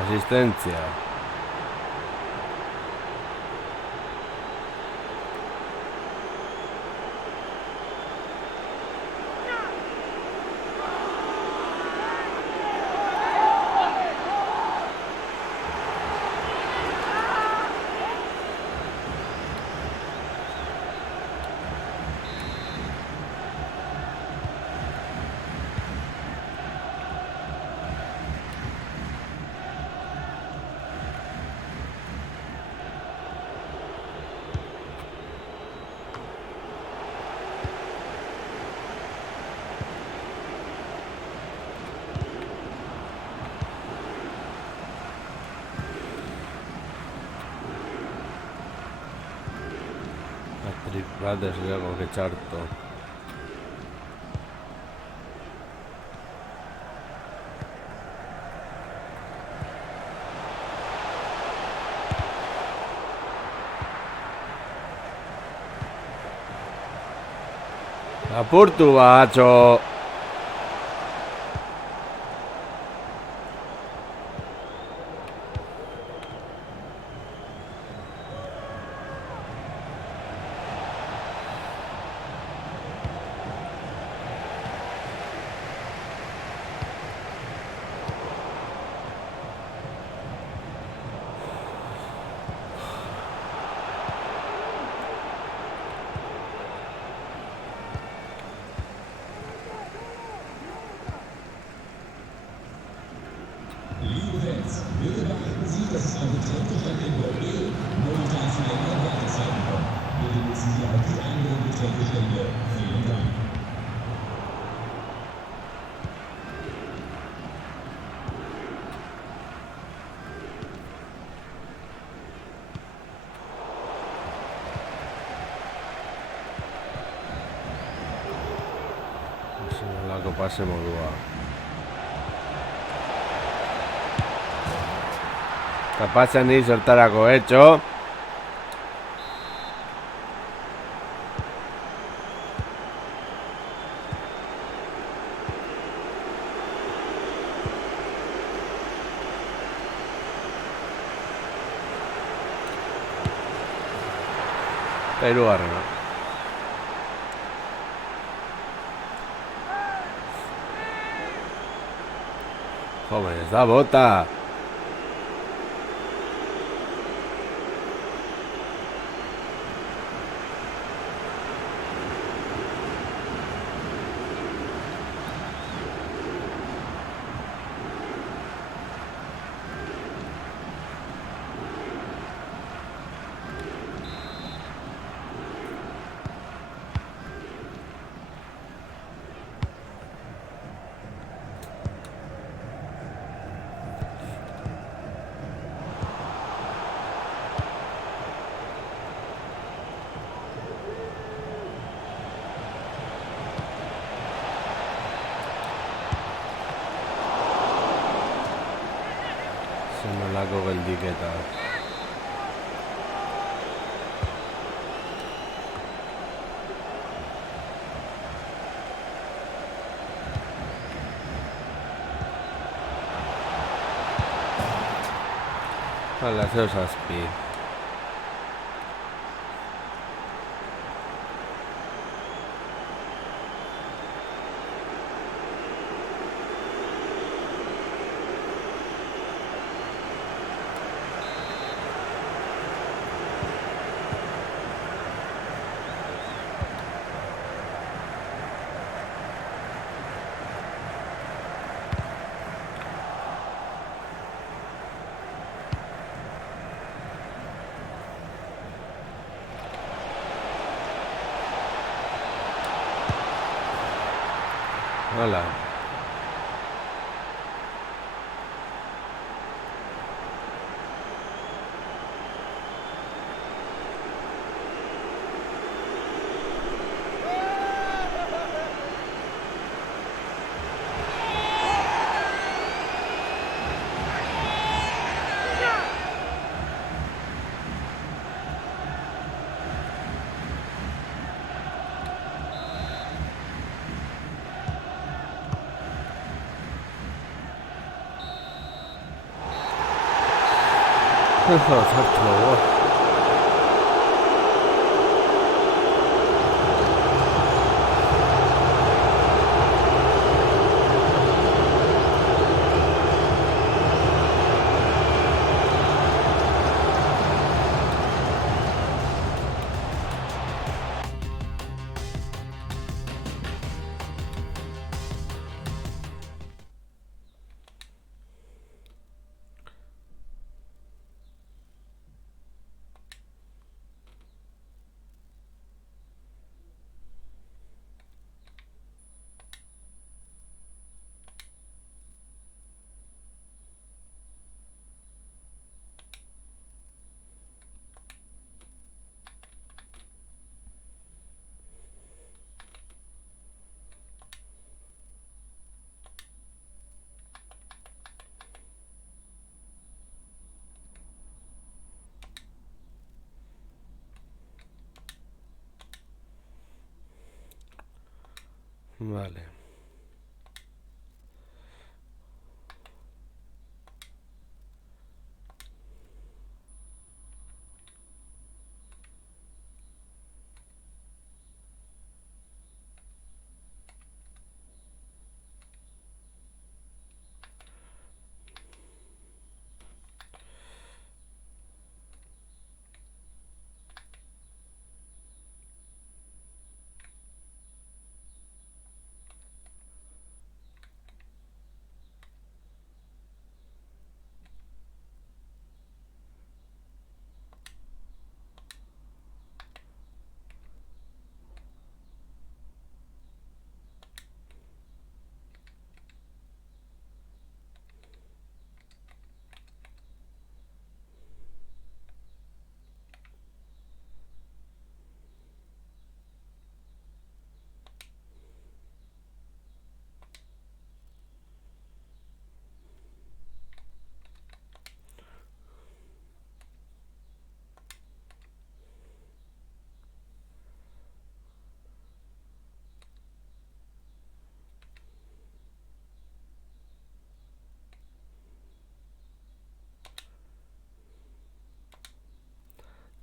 Asistencia. Guarda, con che certo. Apurtu bacio. Lako pase modua. Tapatzen ni zertarako hecho. Hirugarrena. Joder, ez da bota. Zenolako geldiketa. Hala, zeu zazpi. Hala. Joder, vale.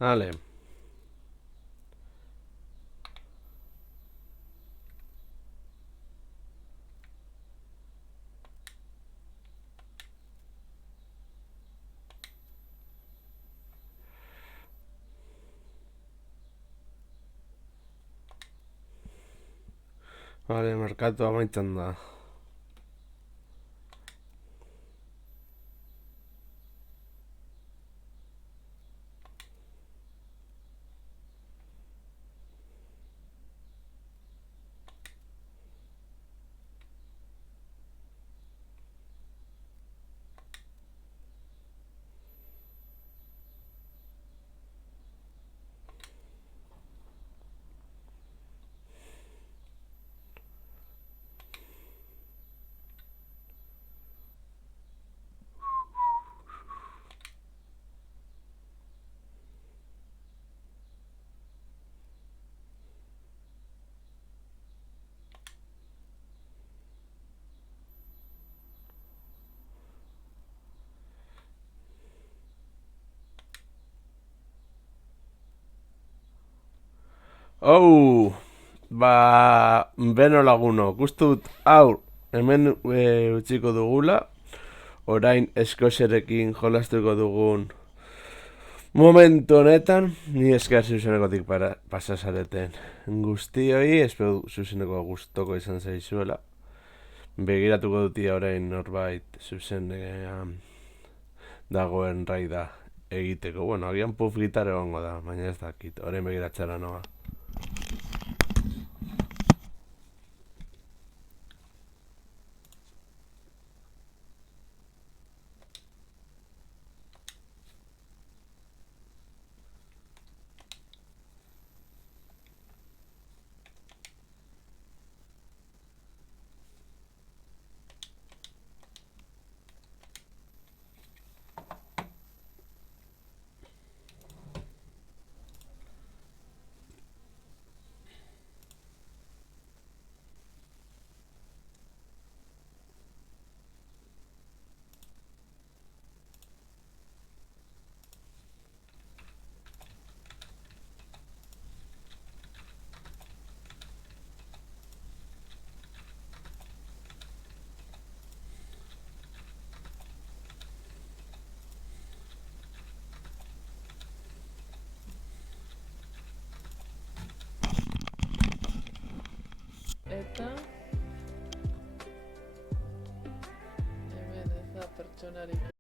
Vale. Vale, merkatu amaitzen da. Oh, beno lagunok, uste dut, hau, hemen utziko dugula, orain eskoserekin jolastuko dugun momentu honetan, ni esker zuzenekotik pasazareten guztioi, espero zuzeneko gustoko izan zaizuela. Begiratuko dutia orain norbait zuzenean dagoen raida egiteko. Bueno, agian puff gitar egongo da, baina ez dakit, orain begiratzera noa. Eta hemen ez da pertsonarik